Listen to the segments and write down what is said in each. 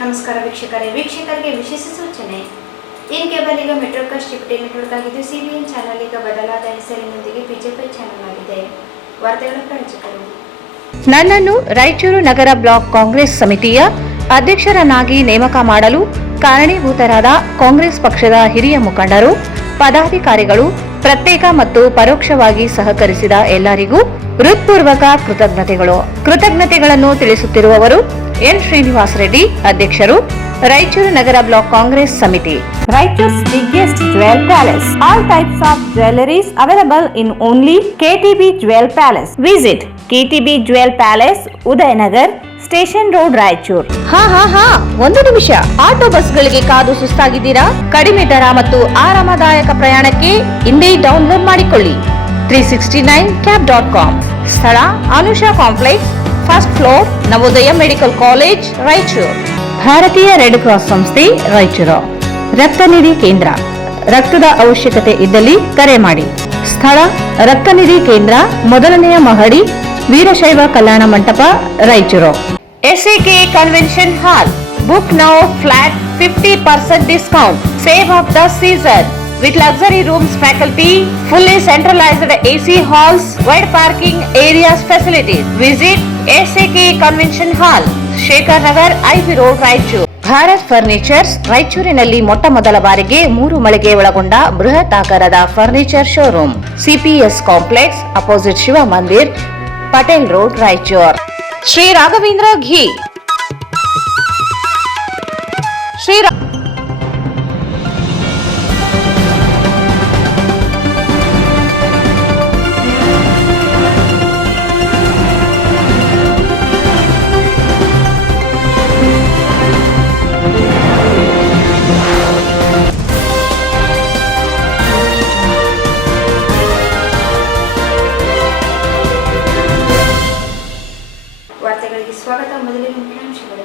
ನಮಸ್ಕಾರ ವೀಕ್ಷಕರಿಗೆ ವಿಶೇಷ ಸೂಚನೆ. ಇನ್ ಕೇಬಲ್ ಈಗ ಮೆಟ್ರೋಕಾಸ್ಟ್ ಶಿಫ್ಟ್ ನೆಟ್ವರ್ಕ್ ಆಗಿದ್ದು ಸಿಬಿಎನ್ ಚಾನೆಲ್ ಈಗ ಬದಲಾದ ಹೆಸರಿನೊಂದಿಗೆ ಬಿಜೆಪಿ ಚಾನೆಲ್ ಆಗಿದೆ. ವಾರ್ತೆಗಳ ಪ್ರಾಯೋಜಕರು. ನನ್ನನ್ನು ರಾಯಚೂರು ನಗರ ಬ್ಲಾಕ್ ಕಾಂಗ್ರೆಸ್ ಸಮಿತಿಯ ಅಧ್ಯಕ್ಷರನ್ನಾಗಿ ನೇಮಕ ಮಾಡಲು ಕಾರಣೀಭೂತರಾದ ಕಾಂಗ್ರೆಸ್ ಪಕ್ಷದ ಹಿರಿಯ ಮುಖಂಡರು, ಪದಾಧಿಕಾರಿಗಳು, ಪ್ರತ್ಯೇಕ ಮತ್ತು ಪರೋಕ್ಷವಾಗಿ ಸಹಕರಿಸಿದ ಎಲ್ಲರಿಗೂ ಹೃತ್ಪೂರ್ವಕ ಕೃತಜ್ಞತೆಗಳನ್ನು ತಿಳಿಸುತ್ತಿರುವವರು ಎನ್ ಶ್ರೀನಿವಾಸ ರೆಡ್ಡಿ, ಅಧ್ಯಕ್ಷರು, ರಾಯಚೂರು ನಗರ ಬ್ಲಾಕ್ ಕಾಂಗ್ರೆಸ್ ಸಮಿತಿ. Raichur's biggest jewel palace. All types of jewelries available in only KTB Jewel Palace. Visit KTB Jewel Palace, Udayanagar, station road, Raichur. ಒಂದು ನಿಮಿಷ. ಆಟೋ ಬಸ್ಗಳಿಗೆ ಕಾದು ಸುಸ್ತಾಗಿದ್ದೀರಾ? ಕಡಿಮೆ ದರ ಮತ್ತು ಆರಾಮದಾಯಕ ಪ್ರಯಾಣಕ್ಕೆ ಇಂದೇ ಡೌನ್ಲೋಡ್ ಮಾಡಿಕೊಳ್ಳಿ 369cab.com. ಸ್ಥಳ Anusha complex, first floor, Navodaya medical college, Raichur. ಭಾರತೀಯ ರೆಡ್ ಕ್ರಾಸ್ ಸಂಸ್ಥೆ, ರಾಯಚೂರು. ರಕ್ತನಿಧಿ ಕೇಂದ್ರ. ರಕ್ತದ ಅವಶ್ಯಕತೆ ಇದ್ದಲ್ಲಿ ಕರೆ ಮಾಡಿ. ಸ್ಥಳ ರಕ್ತನಿಧಿ ಕೇಂದ್ರ, ಮೊದಲನೆಯ ಮಹಡಿ, Veerashaiva Kalyana Mantapa, Raichur. SAK convention hall. Book now flat 50% discount. Save of the season with luxury rooms, faculty, fully centralized AC halls, wide parking areas, facilities. Visit SAK Convention Hall, Shekhar Nagar, IV Road, Raichur. Bharat furnitures. ರಾಯಚೂರಿನಲ್ಲಿ ಮೊಟ್ಟ ಮೊದಲ ಬಾರಿಗೆ 3 ಮಳಿಗೆ ಒಳಗೊಂಡ ಬೃಹತ್ ಆಕಾರದ furniture showroom. CPS complex, opposite Shiva Mandir, Patel road, Raichur. Shri Raghavendra ghee. ವಾರ್ತೆಗಳಿಗೆ ಸ್ವಾಗತ. ಮೊದಲಿಗೆ ಮುಖ್ಯಾಂಶಗಳು.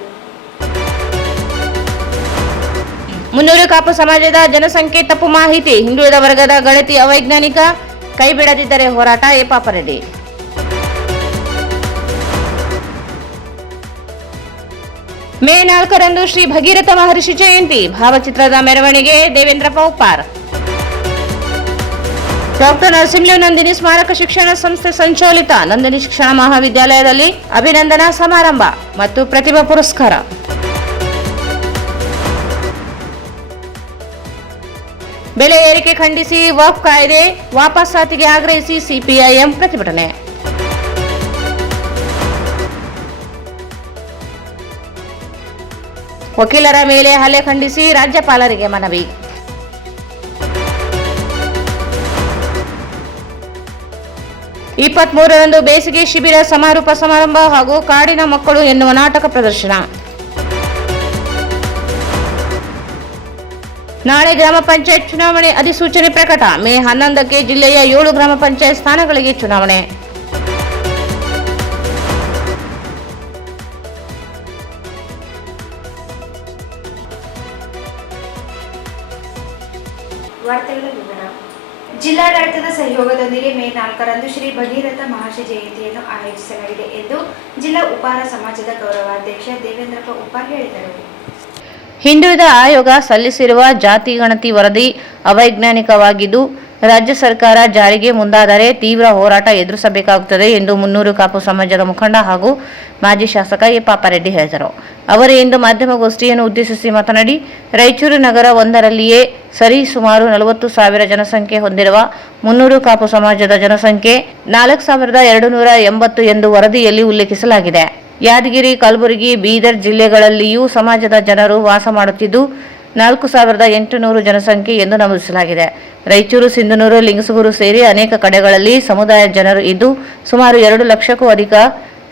ಮುನ್ನೂರು ಕಾಪು ಸಮಾಜದ ಜನಸಂಖ್ಯೆ ತಪ್ಪು ಮಾಹಿತಿ. ಹಿಂದುಳಿದ ವರ್ಗದ ಗಣತಿ ಅವೈಜ್ಞಾನಿಕ, ಕೈ ಬಿಡದಿದ್ದರೆ ಹೋರಾಟ, ಎಪಾಪರೆಡ್ಡಿ. ಮೇ 4ರಂದು ಶ್ರೀ ಭಗೀರಥ ಮಹರ್ಷಿ ಜಯಂತಿ. ಭಾವಚಿತ್ರದ ಮೆರವಣಿಗೆ, ದೇವೇಂದ್ರಪ್ಪ ಉಪ್ಪಾರ್. ಡಾಕ್ಟರ್ ನರಸಿಂಹ ನಂದಿನಿ ಸ್ಮಾರಕ ಶಿಕ್ಷಣ ಸಂಸ್ಥೆ ಸಂಚಾಲಿತ ನಂದಿನಿ ಶಿಕ್ಷಣ ಮಹಾವಿದ್ಯಾಲಯದಲ್ಲಿ ಅಭಿನಂದನಾ ಸಮಾರಂಭ ಮತ್ತು ಪ್ರತಿಭಾ ಪುರಸ್ಕಾರ. ಬೆಲೆ ಏರಿಕೆ ಖಂಡಿಸಿ ವಕ್ಫ್ ಕಾಯ್ದೆ ವಾಪಸಾತಿಗೆ ಆಗ್ರಹಿಸಿ ಸಿಪಿಐಎಂ ಪ್ರತಿಭಟನೆ. ವಕೀಲರ ಮೇಲೆ ಹಲ್ಲೆ ಖಂಡಿಸಿ ರಾಜ್ಯಪಾಲರಿಗೆ ಮನವಿ. ರಂದು ಬೇಸಿಗೆ ಶಿಬಿರ ಸಮಾರೋಪ ಸಮಾರಂಭ ಹಾಗೂ ಕಾಡಿನ ಮಕ್ಕಳು ಎನ್ನುವ ನಾಟಕ ಪ್ರದರ್ಶನ. ನಾಳೆ ಗ್ರಾಮ ಪಂಚಾಯತ್ ಚುನಾವಣೆ ಅಧಿಸೂಚನೆ ಪ್ರಕಟ. ಮೇ 11ಕ್ಕೆ ಜಿಲ್ಲೆಯ 7 ಗ್ರಾಮ ಪಂಚಾಯತ್ ಸ್ಥಾನಗಳಿಗೆ ಚುನಾವಣೆ. ವಾರ್ತೆಗಳ ವಿವರ. ಜಿಲ್ಲಾಡಳಿತದ ಸಹಯೋಗದೊಂದಿಗೆ ಮೇ 4ರಂದು ಶ್ರೀ ಭಗೀರಥ ಮಹರ್ಷಿ ಜಯಂತಿಯನ್ನು ಆಯೋಜಿಸಲಾಗಿದೆ ಎಂದು ಜಿಲ್ಲಾ ಉಪ್ಪಾರ ಸಮಾಜದ ಗೌರವಾಧ್ಯಕ್ಷ ದೇವೇಂದ್ರಪ್ಪ ಉಪ್ಪಾರ್ ಹೇಳಿದರು. ಹಿಂದುಳಿದ ಆಯೋಗ ಸಲ್ಲಿಸಿರುವ ಜಾತಿ ಗಣತಿ ವರದಿ ಅವೈಜ್ಞಾನಿಕವಾಗಿದ್ದು, ರಾಜ್ಯ ಸರ್ಕಾರ ಜಾರಿಗೆ ಮುಂದಾದರೆ ತೀವ್ರ ಹೋರಾಟ ಎದುರಿಸಬೇಕಾಗುತ್ತದೆ ಎಂದು ಮುನ್ನೂರು ಕಾಪು ಸಮಾಜದ ಮುಖಂಡ ಹಾಗೂ ಮಾಜಿ ಶಾಸಕ ಎಪಾಪರೆಡ್ಡಿ ಹೇಳಿದರು. ಅವರು ಇಂದು ಮಾಧ್ಯಮಗೋಷ್ಠಿಯನ್ನು ಉದ್ದೇಶಿಸಿ ಮಾತನಾಡಿ, ರಾಯಚೂರು ನಗರ ಒಂದರಲ್ಲಿಯೇ ಸರಿಸುಮಾರು 40,000 ಜನಸಂಖ್ಯೆ ಹೊಂದಿರುವ ಮುನ್ನೂರು ಕಾಪು ಸಮಾಜದ ಜನಸಂಖ್ಯೆ 4,280 ಎಂದು ವರದಿಯಲ್ಲಿ ಉಲ್ಲೇಖಿಸಲಾಗಿದೆ. ಯಾದಗಿರಿ, ಕಲಬುರಗಿ, ಬೀದರ್ ಜಿಲ್ಲೆಗಳಲ್ಲಿಯೂ ಸಮಾಜದ ಜನರು ವಾಸ ಮಾಡುತ್ತಿದ್ದು 4,800 ಜನಸಂಖ್ಯೆ ಎಂದು ನಮೂದಿಸಲಾಗಿದೆ. ರಾಯಚೂರು, ಸಿಂಧನೂರು, ಲಿಂಗಸಗೂರು ಸೇರಿ ಅನೇಕ ಕಡೆಗಳಲ್ಲಿ ಸಮುದಾಯದ ಜನರು ಇದ್ದು ಸುಮಾರು 2 ಲಕ್ಷಕ್ಕೂ ಅಧಿಕ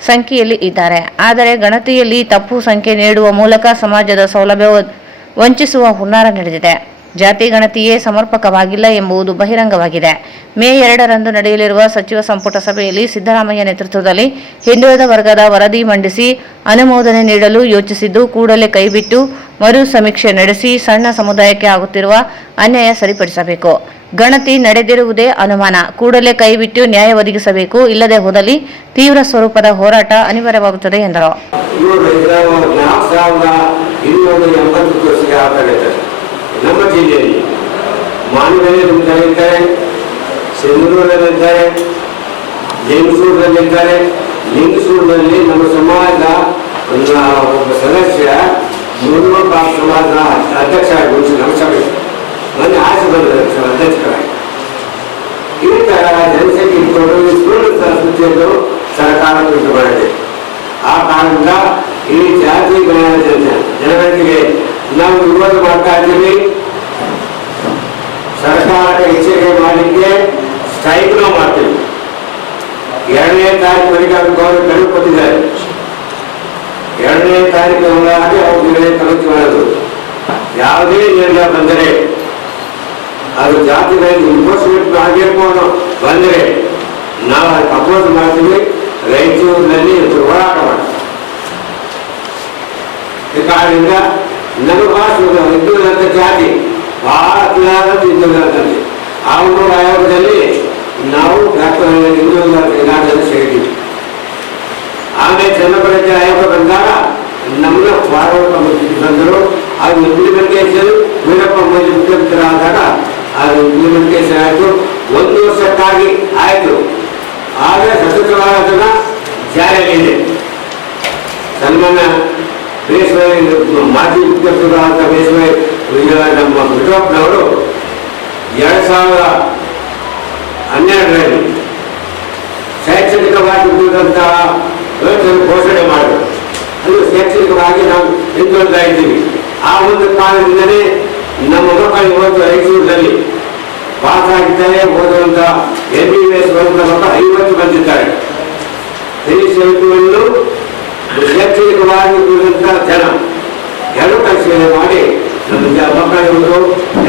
ಸಂಖ್ಯೆಯಲ್ಲಿ ಇದ್ದಾರೆ. ಆದರೆ ಗಣತಿಯಲ್ಲಿ ತಪ್ಪು ಸಂಖ್ಯೆ ನೀಡುವ ಮೂಲಕ ಸಮಾಜದ ಸೌಲಭ್ಯ ವಂಚಿಸುವ ಹುನ್ನಾರ ನಡೆದಿದೆ. ಜಾತಿ ಗಣತಿಯೇ ಸಮರ್ಪಕವಾಗಿಲ್ಲ ಎಂಬುದು ಬಹಿರಂಗವಾಗಿದೆ. ಮೇ 2ರಂದು ನಡೆಯಲಿರುವ ಸಚಿವ ಸಂಪುಟ ಸಭೆಯಲ್ಲಿ ಸಿದ್ದರಾಮಯ್ಯ ನೇತೃತ್ವದಲ್ಲಿ ಹಿಂದುಳಿದ ವರ್ಗದ ವರದಿ ಮಂಡಿಸಿ ಅನುಮೋದನೆ ನೀಡಲು ಯೋಚಿಸಿದ್ದು, ಕೂಡಲೇ ಕೈಬಿಟ್ಟು ಮರು ಸಮೀಕ್ಷೆ ನಡೆಸಿ ಸಣ್ಣ ಸಮುದಾಯಕ್ಕೆ ಆಗುತ್ತಿರುವ ಅನ್ಯಾಯ ಸರಿಪಡಿಸಬೇಕು. ಗಣತಿ ನಡೆದಿರುವುದೇ ಅನುಮಾನ. ಕೂಡಲೇ ಕೈಬಿಟ್ಟು ನ್ಯಾಯ ಒದಗಿಸಬೇಕು. ಇಲ್ಲದೆ ಹೋದಲ್ಲಿ ತೀವ್ರ ಸ್ವರೂಪದ ಹೋರಾಟ ಅನಿವಾರ್ಯವಾಗುತ್ತದೆ ಎಂದರು. ಯಾವ ಥರ ಇದ್ದಾರೆ. ನಮ್ಮ ಜಿಲ್ಲೆಯಲ್ಲಿ ಮಾನವಲ್ಲಿದ್ದಾರೆ, ಸಿಂಧನೂರಲ್ಲಿದ್ದಾರೆ, ಲಿಂಗಸೂರಿನಲ್ಲಿದ್ದಾರೆ. ಲಿಂಗಸೂರಿನಲ್ಲಿ ನಮ್ಮ ಸಮಾಜದ ಒಬ್ಬ ಸದಸ್ಯ ಮುನ್ನೂರು ಭಾಗ ಸಮಾಜದ ಅಧ್ಯಕ್ಷ ಆಗಿ ನಮ್ಮ ಸಭೆ ಮೊನ್ನೆ ಆಸೆ ಬಂದ ಅಧ್ಯಕ್ಷರಾಗಿ. ಈ ಥರ ಜನಸಂಖ್ಯೆ ಇಟ್ಕೊಂಡು ಸ್ಕೂಲ್ ಸಂಸ್ಕೃತಿಯನ್ನು ಸರ್ಕಾರ ಉಂಟು ಮಾಡಿದೆ. ಆ ಕಾರಣದಿಂದ ಈ ಜಾತಿ ಜನಗಣತಿಗೆ ನಾವು ವಿರೋಧ ಮಾಡ್ತಾ ಇದ್ದೀವಿ. ಸರ್ಕಾರಕ್ಕೆ ಎಚ್ಚರಿಕೆ ಮಾಡಲಿಕ್ಕೆ ಸ್ಟ್ರೈಕ್ ನಾವು ಮಾಡ್ತೀವಿ. 2ನೇ ತಾರೀಕಿನವರೆಗೆ ಅವರು ಕರೆ ಕೊಟ್ಟಿದ್ದಾರೆ. 2ನೇ ತಾರೀಕಿನೊಳಗಾಗಿ ಅವರು ನಿರ್ಣಯ ತಗೊಳ್ಳಿ ಮಾಡೋದು. ಯಾವುದೇ ನಿರ್ಣಯ ಬಂದರೆ ಅದು ಜಾತಿಗಳಿಗೆ ಎನ್ಫೋರ್ಸ್ಮೆಂಟ್ ಆಗಬೇಕು ಅನ್ನೋ ಬಂದರೆ ನಾವು ಅದಕ್ಕೆ ಅಪೋಸ್ ಮಾಡ್ತೀವಿ. ರಾಯಚೂರಿನಲ್ಲಿ ಹೋರಾಟ ಮಾಡ್ತೀವಿ. ಈ ಕಾರಣದಿಂದ ನನಗೆ ಹಿಂದೂದಂತ ಜಾತಿ ಬಹಳ ಹಿಂದೂದಂತೆ ಅವರು ಆಯೋಗದಲ್ಲಿ ನಾವು ಹಿಂದೂ ಇಲಾಖೆಯನ್ನು ಸೇರಿದ್ದೀವಿ. ಆಮೇಲೆ ಚನ್ನಪರಾಜ್ಯ ಆಯೋಗ ಬಂದಾಗ ನಮ್ಮನ್ನ ಫಾರ್ವರ್ಡ್ ಬಂದರು. ಅದು ಇಂಪ್ಲಿಮೆಂಟೇಷನ್ ವೀರಪ್ಪ ಮೊಯ್ಲಿ ಮುಖ್ಯಮಂತ್ರಿಗಳಾದಾಗ ಅದು ಇಂಪ್ಲಿಮೆಂಟೇಷನ್ ಆಯಿತು. 1 ವರ್ಷಕ್ಕಾಗಿ ಆಯಿತು. ಆದರೆ ಸತತವಾದ ಜಾರಿಯಲ್ಲಿದೆ. ಸನ್ಮಾನ್ಯ ಬೇಸ್ವಾಯಿ ಮಾಜಿ ಮುಖ್ಯಮಂತ್ರಿಗಳಾದ ಬೇಸ್ವಾಯಿ ನಮ್ಮ ಬಿಟೋಪ್ನವರು 2012ರಲ್ಲಿ ಶೈಕ್ಷಣಿಕವಾಗಿ ಉಳಿದಂತಹ ಘೋಷಣೆ ಮಾಡಿದರು. ಅದು ಶೈಕ್ಷಣಿಕವಾಗಿ ನಾವು ಹಿಂದುಳಿತಾ ಇದ್ದೀವಿ. ಆ ಒಂದು ಕಾರಣದಿಂದಲೇ ನಮ್ಮ ಮಕ್ಕಳು ಇವತ್ತು ರಾಯಚೂರಿನಲ್ಲಿ ಪಾಸ್ ಆಗಿದ್ದಾರೆ. ಓದುವಂತ MBBS ಮಕ್ಕಳು 50 ಬಂದಿದ್ದಾರೆ. ಶೈಕ್ಷಣಿಕವನ್ನು ಶೈಕ್ಷಣಿಕವಾಗಿ ಉಳಿದಂತಹ ಜನ 2 ಪರಿಶೀಲನೆ ಮಾಡಿ ನಮ್ಮ ಮಕ್ಕಳು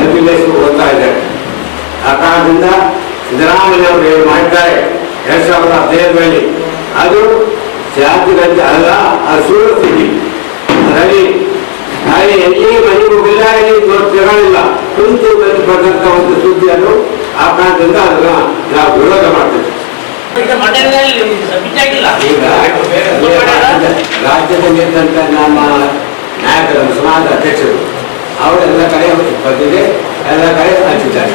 MBBS ಓದ್ತಾ ಇದ್ದಾರೆ. ಆ ಕಾರಣದಿಂದ ಸಿದ್ದರಾಮಯ್ಯ ಅವರು ಏನು ಮಾಡಿದ್ದಾರೆ 2015ರಲ್ಲಿ ಅದು ಜಾತಿಗಂತೆ ಅಲ್ಲ, ಅದು ಸುಳ್ಳು ಸ್ಥಿತಿ. ಅದರಲ್ಲಿ ಎಲ್ಲಿ ಮನೆ ಹೋಗಿಲ್ಲ, ಎಲ್ಲಿ ಜಗಳಿಲ್ಲ, ಕುಂತು ಬಂದಂತ ಒಂದು ಸುದ್ದಿಯನ್ನು ಆ ಕಾರಣದಿಂದ ಅದನ್ನ ನಾವು ವಿರೋಧ ಮಾಡ್ತೇವೆ. ಈಗ ರಾಜ್ಯದಲ್ಲಿದ್ದಂತ ನಮ್ಮ ನಾಯಕರು, ಸಮಾಜದ ಅಧ್ಯಕ್ಷರು ಅವರೆಲ್ಲ ಕಡೆ ಬಂದಿದೆ, ಎಲ್ಲ ಕಡೆ ಹಂಚಿದ್ದಾರೆ.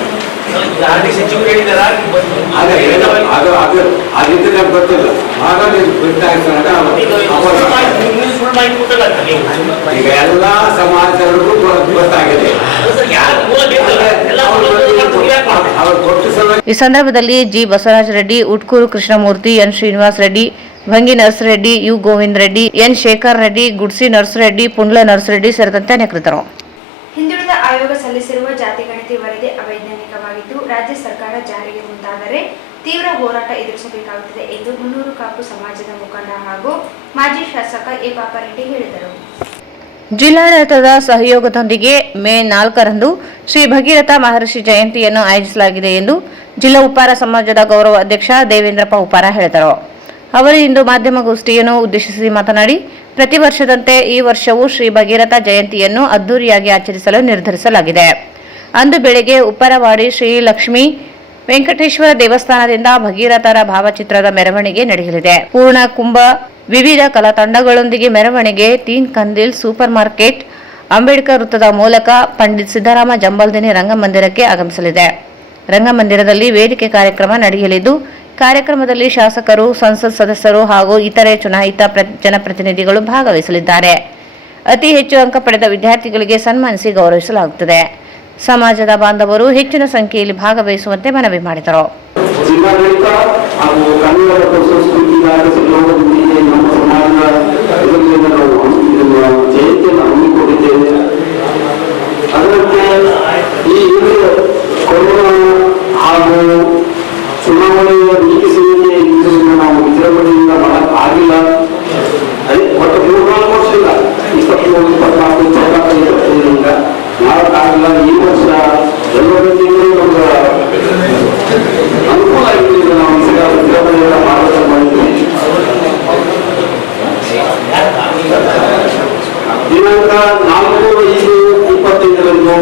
ಅದಿದ್ದು ನಮ್ಗೆ ಗೊತ್ತಿಲ್ಲ. ಹಾಗಾಗಿ ಈಗ ಎಲ್ಲ ಸಮಾಜದವರಿಗೂ ಗೊತ್ತಾಗಿದೆ. ಈ ಸಂದರ್ಭದಲ್ಲಿ ಜಿ ಬಸವರಾಜ ರೆಡ್ಡಿ, ಉಟ್ಕೂರು ಕೃಷ್ಣಮೂರ್ತಿ, ಎನ್ ಶ್ರೀನಿವಾಸ್ ರೆಡ್ಡಿ, ಭಂಗಿ ನರ್ಸರೆಡ್ಡಿ, ಯು ಗೋವಿಂದ ರೆಡ್ಡಿ, ಎನ್ ಶೇಖರ್ ರೆಡ್ಡಿ, ಗುಡ್ಸಿ ನರ್ಸರೆಡ್ಡಿ, ಪುಂಡ್ಲ ನರ್ಸರೆಡ್ಡಿ ಸೇರಿದಂತೆ ಅನೇಕರಿದ್ದರು. ಹಿಂದುಳಿದ ಆಯೋಗ ಸಲ್ಲಿಸಿರುವ ಜಾತಿ ಗಣತಿ ವರದಿ ಅವೈಜ್ಞಾನಿಕವಾಗಿದ್ದು ರಾಜ್ಯ ಸರ್ಕಾರ ಜಾರಿಗೆ ಮುಂದಾದರೆ ತೀವ್ರ ಹೋರಾಟ ಎದುರಿಸಬೇಕಾಗುತ್ತದೆ ಎಂದು ಮುನ್ನೂರು ಕಾಪು ಸಮಾಜದ ಮುಖಂಡ ಹಾಗೂ ಮಾಜಿ ಶಾಸಕ ಎ ಪಾಪಾರೆಡ್ಡಿ ಹೇಳಿದರು. ಜಿಲ್ಲಾಡಳಿತದ ಸಹಯೋಗದೊಂದಿಗೆ ಮೇ 4ರಂದು ಶ್ರೀ ಭಗೀರಥ ಮಹರ್ಷಿ ಜಯಂತಿಯನ್ನು ಆಯೋಜಿಸಲಾಗಿದೆ ಎಂದು ಜಿಲ್ಲಾ ಉಪ್ಪಾರ ಸಮಾಜದ ಗೌರವ ಅಧ್ಯಕ್ಷ ದೇವೇಂದ್ರಪ್ಪ ಉಪ್ಪಾರ ಹೇಳಿದರು. ಅವರು ಇಂದು ಮಾಧ್ಯಮಗೋಷ್ಠಿಯನ್ನು ಉದ್ದೇಶಿಸಿ ಮಾತನಾಡಿ, ಪ್ರತಿ ವರ್ಷದಂತೆ ಈ ವರ್ಷವೂ ಶ್ರೀ ಭಗೀರಥ ಜಯಂತಿಯನ್ನು ಅದ್ದೂರಿಯಾಗಿ ಆಚರಿಸಲು ನಿರ್ಧರಿಸಲಾಗಿದೆ. ಅಂದು ಬೆಳಗ್ಗೆ ಉಪ್ಪರವಾಡಿ ಶ್ರೀ ಲಕ್ಷ್ಮೀ ವೆಂಕಟೇಶ್ವರ ದೇವಸ್ಥಾನದಿಂದ ಭಗೀರಥರ ಭಾವಚಿತ್ರದ ಮೆರವಣಿಗೆ ನಡೆಯಲಿದೆ. ಪೂರ್ಣ ಕುಂಭ, ವಿವಿಧ ಕಲಾ ತಂಡಗಳೊಂದಿಗೆ ಮೆರವಣಿಗೆ ತೀನ್ ಕಂದಿಲ್ ಸೂಪರ್ ಮಾರ್ಕೆಟ್, ಅಂಬೇಡ್ಕರ್ ವೃತ್ತದ ಮೂಲಕ ಪಂಡಿತ್ ಸಿದ್ದರಾಮ ಜಂಬಲ್ದಿನಿ ರಂಗಮಂದಿರಕ್ಕೆ ಆಗಮಿಸಲಿದೆ. ರಂಗಮಂದಿರದಲ್ಲಿ ವೇದಿಕೆ ಕಾರ್ಯಕ್ರಮ ನಡೆಯಲಿದ್ದು, ಕಾರ್ಯಕ್ರಮದಲ್ಲಿ ಶಾಸಕರು, ಸಂಸತ್ ಸದಸ್ಯರು ಹಾಗೂ ಇತರೆ ಚುನಾಯಿತ ಜನಪ್ರತಿನಿಧಿಗಳು ಭಾಗವಹಿಸಲಿದ್ದಾರೆ. ಅತಿ ಹೆಚ್ಚು ಅಂಕ ಪಡೆದ ವಿದ್ಯಾರ್ಥಿಗಳಿಗೆ ಸನ್ಮಾನಿಸಿ ಗೌರವಿಸಲಾಗುತ್ತದೆ. ಸಮಾಜದ ಬಾಂಧವರು ಹೆಚ್ಚಿನ ಸಂಖ್ಯೆಯಲ್ಲಿ ಭಾಗವಹಿಸುವಂತೆ ಮನವಿ ಮಾಡಿದರು. ಜಿಲ್ಲಾಡಳಿತ ಹಾಗೂ ಕನ್ನಡ ಮತ್ತು ಸಂಸ್ಕೃತಿ ಇಲಾಖೆ ಸಹಯೋಗದೊಂದಿಗೆ ನಮ್ಮ ಸಮಾಜದ ಇದರಿಂದ ನಾವು ಜಯಂತಿಯನ್ನು ಹಮ್ಮಿಕೊಂಡಿದ್ದೇವೆ. ಅದರಂತೆ ಈ ಹಿಂದೆ ಕೊರೋನಾ ಹಾಗೂ ಚುನಾವಣೆಯ ನೀತಿ ಸಂಹಿತೆ ಇದರಿಂದ ನಾವು ವಿಜೃಂಭಣೆಯಿಂದ ಆಗಿಲ್ಲ. ಒಟ್ಟು 3-4 ವರ್ಷ ಇಲ್ಲ, 23, 24, 25ರಿಂದ ಮಾಡೋಕ್ಕಾಗಲ್ಲ. ಈ ವರ್ಷ ಎಲ್ಲರೊಂದಿಗೂ ನಮ್ಗೆ ಅನುಕೂಲ ಆಗಿದ್ದರಿಂದ ನಾವು ವಿಜೃಂಭಣೆಯಿಂದ ಮಾರಾಟ ಮಾಡಿದ್ವಿ. ದಿನಾಂಕ 4/5/25ರಂದು